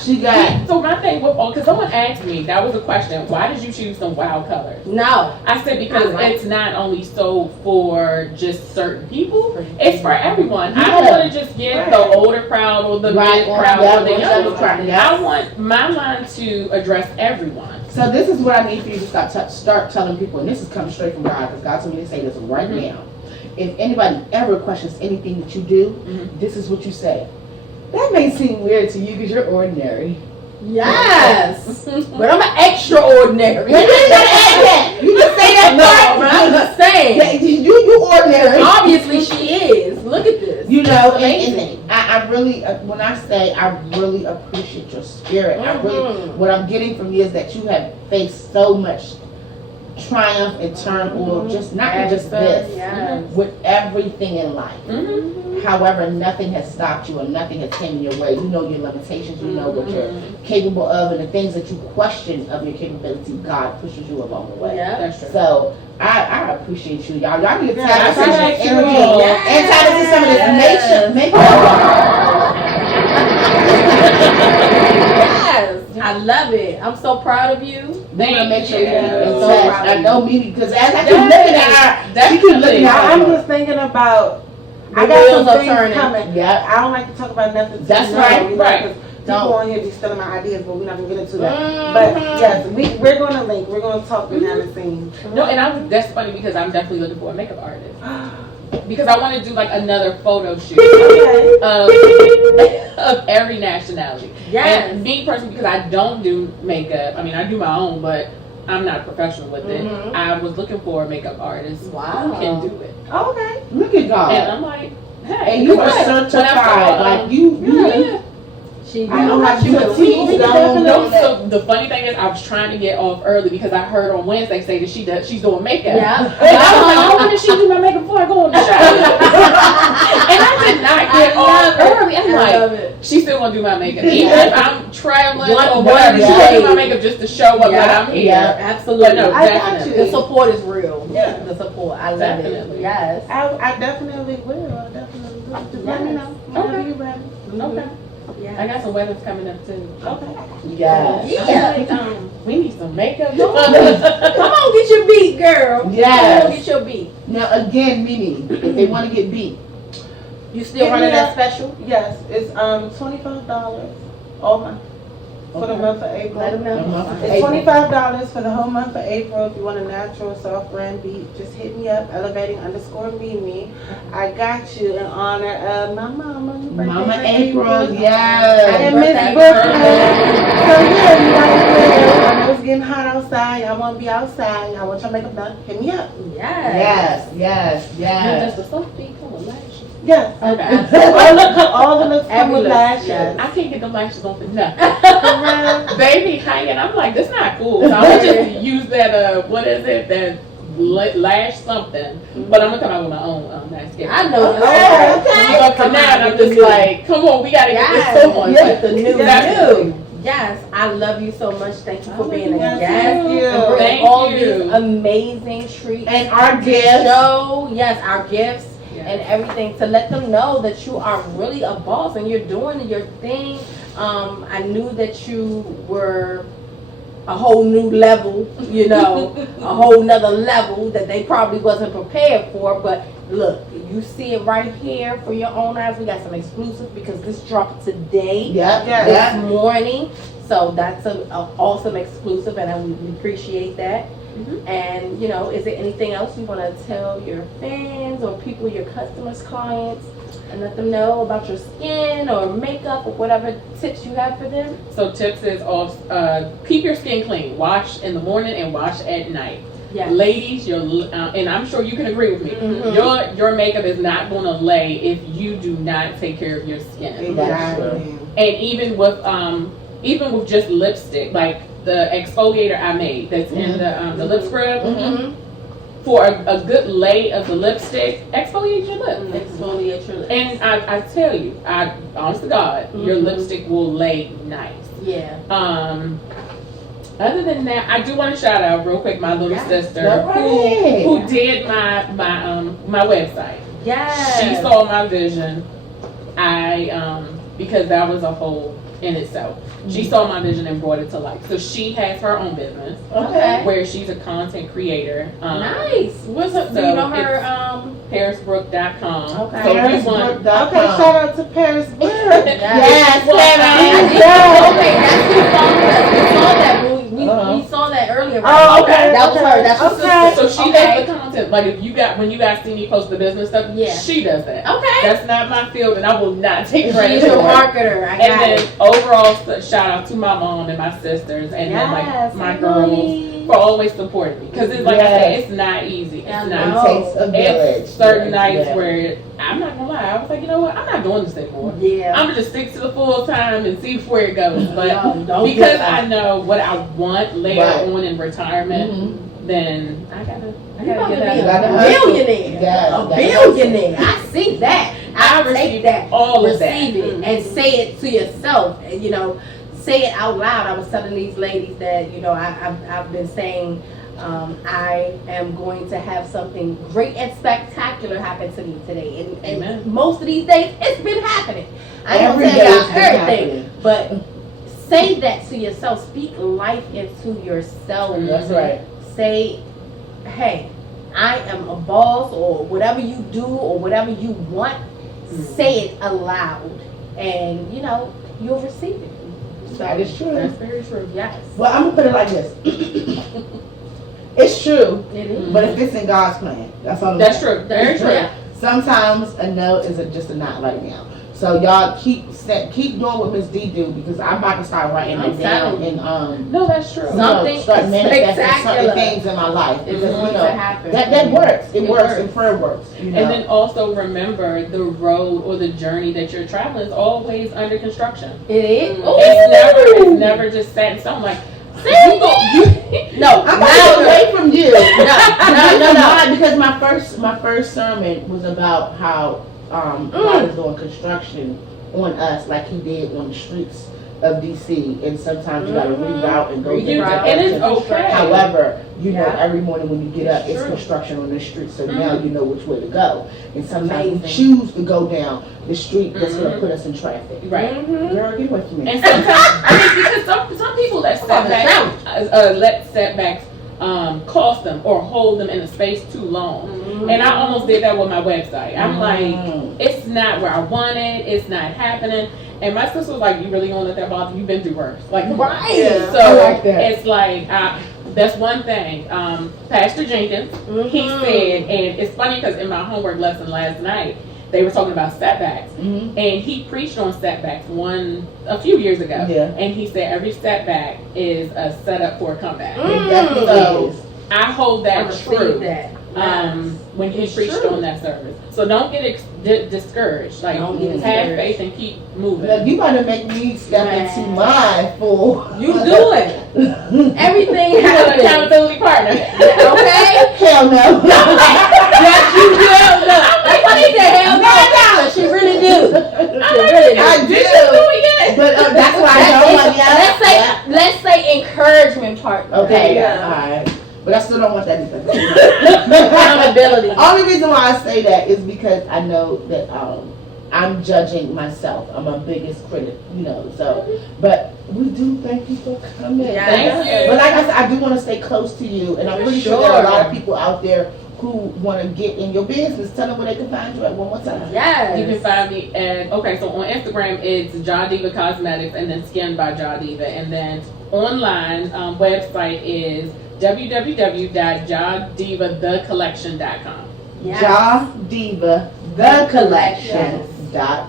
She got. So my thing with, because someone asked me, that was a question, why did you choose some wild colors? No. I said because it's not only sold for just certain people, it's for everyone. I don't want to just get the older crowd or the mid crowd or the younger crowd. I want my line to address everyone. So this is what I need for you to start telling people, and this is coming straight from God, because God told me to say this right now. If anybody ever questions anything that you do, this is what you say. That may seem weird to you because you're ordinary. Yes. But I'm an extraordinary. You didn't add that. You just say that. No, but I'm just saying. You ordinary. Obviously she is. Look at this. You know, and I really, when I say I really appreciate your spirit, I really, what I'm getting from you is that you have faced so much triumph and turmoil, just not just this, with everything in life. However, nothing has stopped you and nothing has came in your way. You know your limitations, you know what you're capable of, and the things that you question of your capability, God pushes you along the way. Yeah, that's true. So I appreciate you, y'all. Y'all need to tap I into appreciate some energy you. and tap into some of this makeup. Yes, I love it. I'm so proud of you. We're gonna make sure we keep in So touch. proud I of know Mimi, because as I keep looking at her, she keep looking at I'm her. just thinking about. I The got wheels some are things turning. coming. Yeah. I don't like to talk about nothing. That's too right, long, you know, right. 'cause Don't. People on here be stealing my ideas, but we're not gonna get into that. But yes, we're gonna link. We're gonna talk behind the scenes. No, and that's funny because I'm definitely looking for a makeup artist. Because I want to do like another photo shoot of every nationality. Yes. And me personally, because I don't do makeup, I mean, I do my own, but I'm not a professional with it. I was looking for a makeup artist who can do it. Okay. Look at God. And I'm like, hey. And you are because when I certified. saw, Like you. She I know how she to was teach. No, so the funny thing is, I was trying to get off early because I heard on Wednesday say that she's doing makeup. Yeah. And I was like, when did she do my makeup before I go on the show? And I did not get off early. I'm like, she's still gonna do my makeup. Even if I'm traveling or whatever, she's gonna do my makeup just to show up that I'm here. Yeah, absolutely. But no, I got definitely. you. The support is real. Yeah. The support. I love Definitely. it. Yes. I definitely will. I definitely will. Just let me know whenever you're ready. Okay. Yeah. I got some weddings coming up too. Okay. Yes. Yeah. I'm like, we need some makeup. Come on, get your beat, girl. Yes. Come on, get your beat. Now again, Mimi, if they want to get beat, You still running that special? Yes, it's $25 all month for the month of April. Let them know. It's $25 for the whole month of April. If you want a natural, soft brand beat, just hit me up, elevating_Mimi. I got you in honor of my mama. Mama April, yes. And Miss Brooklyn. So yeah, you want to I know it's getting hot outside. Y'all want to be outside. Y'all want your makeup done? Hit me up. Yes. Just a soft beat, come on, lashes. Yes. Okay. all the looks come Every with look, lashes. yes. I can't get the lashes on for nothing. Baby hanging, I'm like, that's not cool. So I'm gonna just use that, what is it, that lash something. But I'm gonna come out with my own mascara. I know. Okay. But for now, I'm just like, come on, we gotta get this on. Yes, the new. Definitely. Yes, I love you so much. Thank you for being a Yes, guest. thank you. And bringing Thank all you. these amazing treats. And our to gifts. show, yes, our gifts. Yeah. And everything to let them know that you are really a boss and you're doing your thing. I knew that you were a whole new level, you know, a whole nother level that they probably wasn't prepared for. But look, you see it right here for your own eyes. We got some exclusive because this dropped today, Yep. this morning. So that's an awesome exclusive, and we appreciate that. And, you know, is there anything else you want to tell your fans or people, your customers, clients, and let them know about your skin or makeup or whatever tips you have for them? So tips is keep your skin clean. Wash in the morning and wash at night. Yeah. Ladies, and I'm sure you can agree with me. Your makeup is not going to lay if you do not take care of your skin. Exactly. And even with just lipstick, like the exfoliator I made that's in the lip scrub. Mm-hmm. For a good lay of the lipstick, exfoliate your lip. Exfoliate your lips. And I tell you, honest to God, your lipstick will lay nice. Yeah. Other than that, I do want to shout out real quick my little sister Right. who did my website. Yes. She saw my vision. Because that was a hole in itself. She saw my vision and brought it to life. So she has her own business. Okay. Where she's a content creator. Nice. What's up? Do you know her? ParisBrook.com. Okay. So if you want- ParisBrook.com. Okay, shout out to Paris Brook. Yes, Okay, that's who saw that. We saw that earlier. Right? Oh, okay. That was her. That's her Okay. sister. So she does the content. Like when you guys see me post the business stuff, Yeah. she does that. Okay. That's not my field, and I will not take credit She's a for it. marketer. I And got then it. overall, shout out to my mom and my sisters, and then like my girls for always supporting me. Because it's like I said, it's not easy. It's I not. know. It takes a village. It's certain Yeah, nights yeah. where I'm not gonna lie. I was like, you know what? I'm not doing this anymore. Yeah. I'm gonna just stick to the full time and see where it goes. But No, don't because get that. I know what I want later Right. on in retirement, then I gotta You're about get to out be of a that. billionaire. Yes, A that's billionaire. I see that. I I receive take that. all of that. Receive it and say it to yourself. And, you know, say it out loud. I was telling these ladies that, you know, I've been saying I am going to have something great and spectacular happen to me today. And Amen. most of these days, it's been happening. I don't Every tell day y'all it's been everything, happening. but say that to yourself. Speak life into yourself. That's right. Say, hey, I am a boss, or whatever you do or whatever you want, say it aloud, and you know you'll receive it. That is true. That's very true. Yes, Well, I'm gonna put it like this. It's true, it is. but if it's in God's plan, that's all. I'm That's saying. true. Very true. Yeah. Sometimes a no is just a not right now. So y'all keep doing what Miss D do, because I'm about to start writing I'm it down telling and No, that's true. Something start manifesting certain spectacular things in my life, is because going you to know happen. that works. It It works, works. and prayer works. You know? And then also remember the road or the journey that you're traveling is always under construction. It is. It's never just set in stone. Like No, I'm now not away from you. no. Why? Because my first sermon was about how God is doing construction on us, like He did on the streets of DC, and sometimes you got to reroute and go different and it's directions. okay. However, you know, Yeah. every morning when you get up, it's True. construction on the street, so now you know which way to go. And sometimes we Amazing. choose to go down the street that's going to put us in traffic. Right. Girl, get away from me. And sometimes I mean because some people let setbacks cost them or hold them in a space too long. And I almost did that with my website. I'm like, it's not where I want it. It's not happening. And my sister was like, you really gonna let that bother you? You've been through worse. Like, Right. Yeah. So I like that. it's like, that's one thing. Pastor Jenkins, he said, and it's funny because in my homework lesson last night, they were talking about setbacks. And he preached on setbacks a few years ago. Yeah. And he said every setback is a setup for a comeback. It definitely So is. I hold I that received true. that. When he It's preached true. on that service. So don't get discouraged. Like, Don't get have discouraged. faith and keep moving. Look, you about to make me step into my full. You do it. Everything You're an happens. accountability partner. Okay. Hell no. Yes, you will. That's why he said hell no. She really do. She really do. I Did you do do. it yet? But that's why I don't want y'all. Let's say encouragement part. Okay, Yeah. alright. But I still don't want that either. Accountability. Only reason why I say that is because I know that I'm judging myself. I'm my biggest critic, you know. So, but we do thank you for coming. Yeah. Thank you. But like I said, I do want to stay close to you, and I'm pretty sure there are a lot of people out there who want to get in your business. Tell them where they can find you at one more time. Yes. You can find me at, so on Instagram it's Diva Cosmetics and then Skin by Diva. And then online website is www.jadivathecollection.com. Yes. Ja Diva The Collection.com.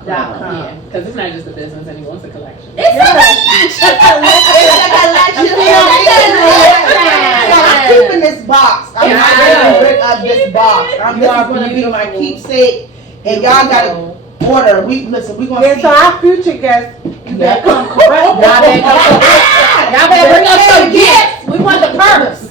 Yeah, because it's not just a business anymore, it's a collection. It's a I'm keeping this box. I'm not Yeah. going to rid of this box. This is going to be my keepsake, and y'all got to order. We're going to Yeah, see. so our future guests, you better come correct. Y'all better come Y'all better bring us some gifts. We want the purse.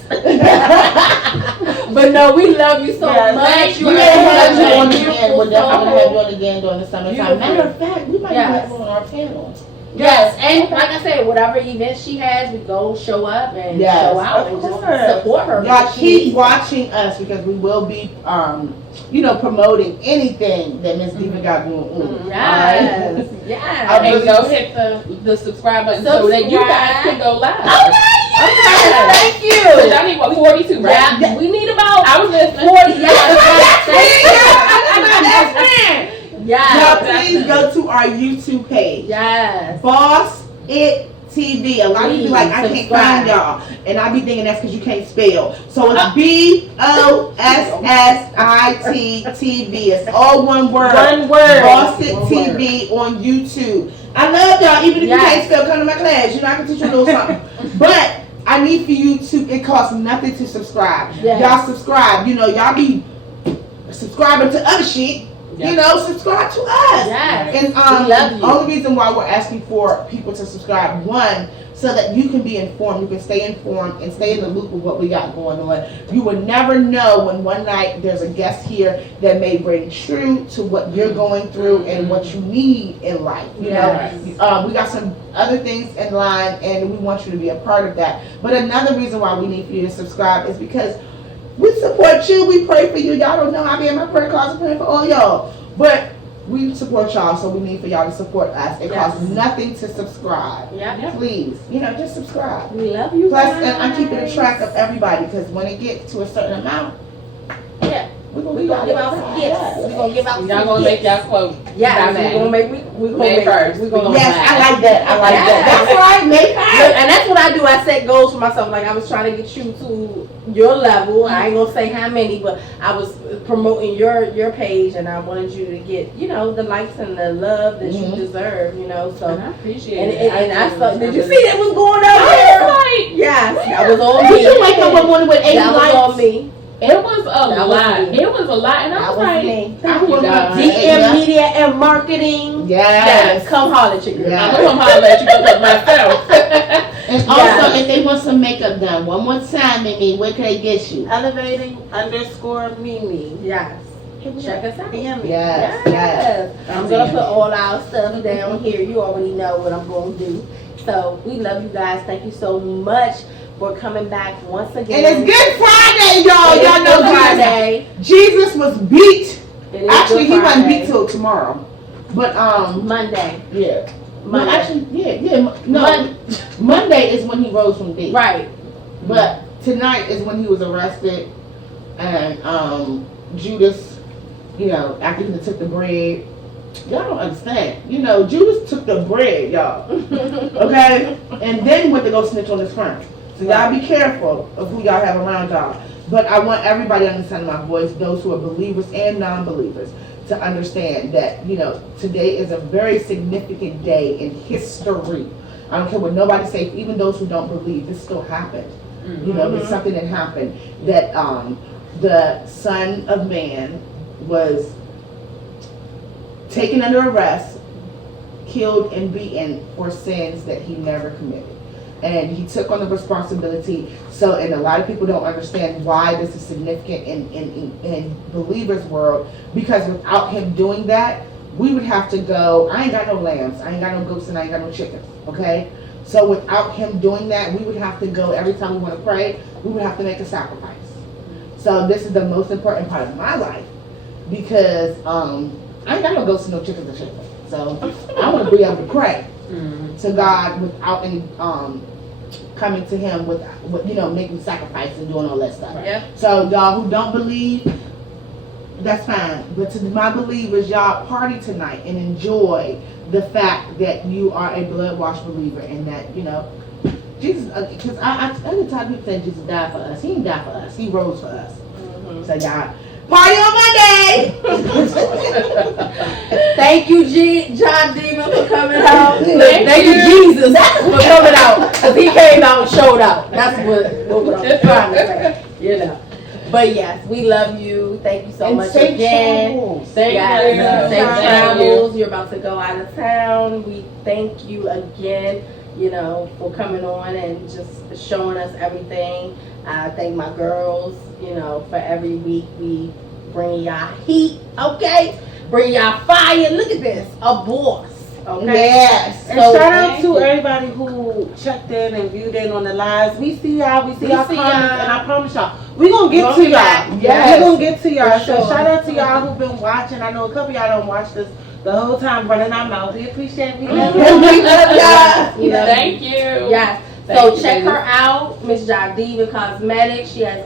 But no, we love you so much. We're gonna have you on again. We're definitely gonna have you on again during the summertime. Matter of fact, we might have you on our panel. Yes, and like I said, whatever event she has, we go show up and show out and just support her. Y'all keep watching us because we will be, promoting anything that Miss Diva got going on. Yes, yes. And go hit the subscribe button so that you guys can go live. Okay, thank you. So y'all need 42, right? Yeah, we need about I was listening. 40. Y'all please go to our YouTube page. Yes. Boss It TV. A lot of people like, I can't find y'all. And I be thinking that's because you can't spell. So it's BOSSIT TV. It's all one word. One word. Boss It TV on YouTube. I love y'all. Even if you can't spell, come to my class. I can teach you a little something. But I need for you to, it costs nothing to subscribe. Yes. Y'all subscribe. Y'all be subscribing to other shit. Subscribe to us. Yes. And the only reason why we're asking for people to subscribe, one, so that you can be informed, you can stay informed and stay in the loop of what we got going on. You will never know when one night there's a guest here that may bring true to what you're going through and what you need in life. We got some other things in line and we want you to be a part of that. But another reason why we need for you to subscribe is because we support you. We pray for you. Y'all don't know I be in my prayer closet praying for all y'all. But we support y'all, so we need for y'all to support us. It costs nothing to subscribe. Please, just subscribe. We love you. Plus, guys. and I'm keeping a track of everybody because when it gets to a certain amount, we're gonna give out some gifts. We're gonna give out some gifts. Y'all gonna make y'all quote. Yes, we're gonna make first. Yes, I like that. I like that. That's right, May 1st. And that's what I do. I set goals for myself. Like I was trying to get you to your level. I ain't gonna say how many, but I was promoting your page, and I wanted you to get the likes and the love that you deserve. So And I appreciate it. And I saw. Did you see that was going on there? Yes, that was on me. You wake up one morning with 80 That was likes. on me. It was a lot. It was a lot, and I was like, Thank you, guys. DM Media and Marketing. Yes. Come holler at your girl. Yes. I'm gonna holler at you because myself. And also, if they want some makeup done, one more time, Mimi, where can they get you? Elevating_Mimi. Yes. Check us out. DM me. Yes. I'm gonna put all our stuff down here. You already know what I'm gonna do. So we love you guys. Thank you so much for coming back once again. And it's Good Friday, y'all. Y'all know Friday. Jesus was beat. It is Actually, he Good wasn't Friday. beat till tomorrow. But Monday. yeah. Monday. No, actually, no. Monday is when he rose from death. Right. But tonight is when he was arrested, and Judas, after he took the bread. Y'all don't understand. Judas took the bread, y'all. Okay? And then went to go snitch on his friend. So y'all be careful of who y'all have around y'all. But I want everybody to understand my voice, those who are believers and non-believers, to understand that, today is a very significant day in history. I don't care what nobody says, even those who don't believe, this still happened. It's something that happened, that the Son of Man was taken under arrest, killed and beaten for sins that he never committed. And he took on the responsibility. So, and a lot of people don't understand why this is significant in believers' world, because without him doing that, we would have to go, I ain't got no lambs, I ain't got no goats, and I ain't got no chickens, okay? So without him doing that, we would have to go, every time we want to pray, we would have to make a sacrifice. So this is the most important part of my life, because I ain't got no goats and no chickens and shit. So I want to be able to pray to God without any coming to him with making sacrifice and doing all that stuff. Yep. So y'all who don't believe, that's fine. But to my believers, y'all party tonight and enjoy the fact that you are a blood washed believer, and that Jesus. Because every time people say Jesus died for us, he didn't die for us. He rose for us. So y'all. Party on Monday! Thank you, John Diva, for coming out. Thank you, Jesus, for coming out. Because he came out and showed out. That's what I'm trying to say. But yes, we love you. Thank you so much again. Thank you. Safe travels. You're about to go out of town. We thank you again. you know, for coming on and just showing us everything. I thank my girls, you know, for every week we bring y'all heat, okay? Bring y'all fire. Look at this, a boss, okay? Yes. And shout out to everybody who checked in and viewed in on the lives. We see y'all, we see y'all comments, and I promise y'all, we gonna get to y'all. Yes. We gonna get to y'all. For So sure. shout out to y'all who've been watching. I know a couple of y'all don't watch this the whole time running our mouth. We appreciate we love We love y'all. You know, Thank you. yes. Thank So you, check ladies. her out, Miss Diva Cosmetics. She has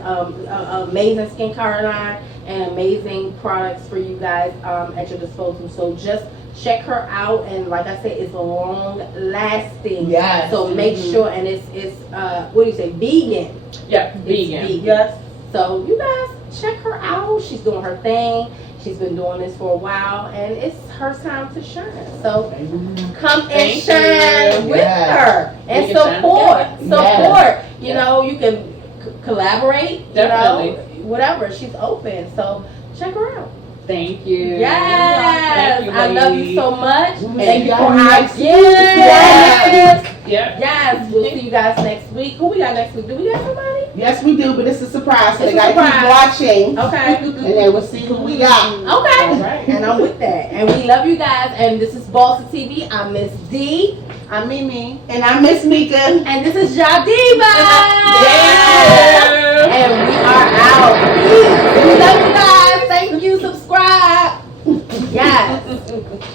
amazing skincare line and amazing products for you guys at your disposal. So just check her out, and like I said, it's long lasting. Yes. So make sure, and it's what do you say, vegan? Yep, It's vegan. Yes. So you guys check her out. She's doing her thing. She's been doing this for a while, and it's her time to shine. So come and Thank shine you. with her and We can shine support. together. Support. You Yeah. know, you can collaborate. Definitely. You know, whatever. She's open. So check her out. Thank you. Yes. Thank you, I love you ladies. so much. We'll Thank see you for y'all our next week. yes. Yep. Yes. We'll see you guys next week. Who we got next week? Do we got somebody? Yes, we do, but it's a surprise. So It's they a gotta keep watching, Okay. and then we'll see who we got. Okay. All right. And I'm with that. And we love you guys. And this is Boss of TV. I'm Miss D. I'm Mimi. And I miss Mika. And this is Diva. Yeah. And we are out. Peace. We love you guys. Thank you. Subscribe. Yes.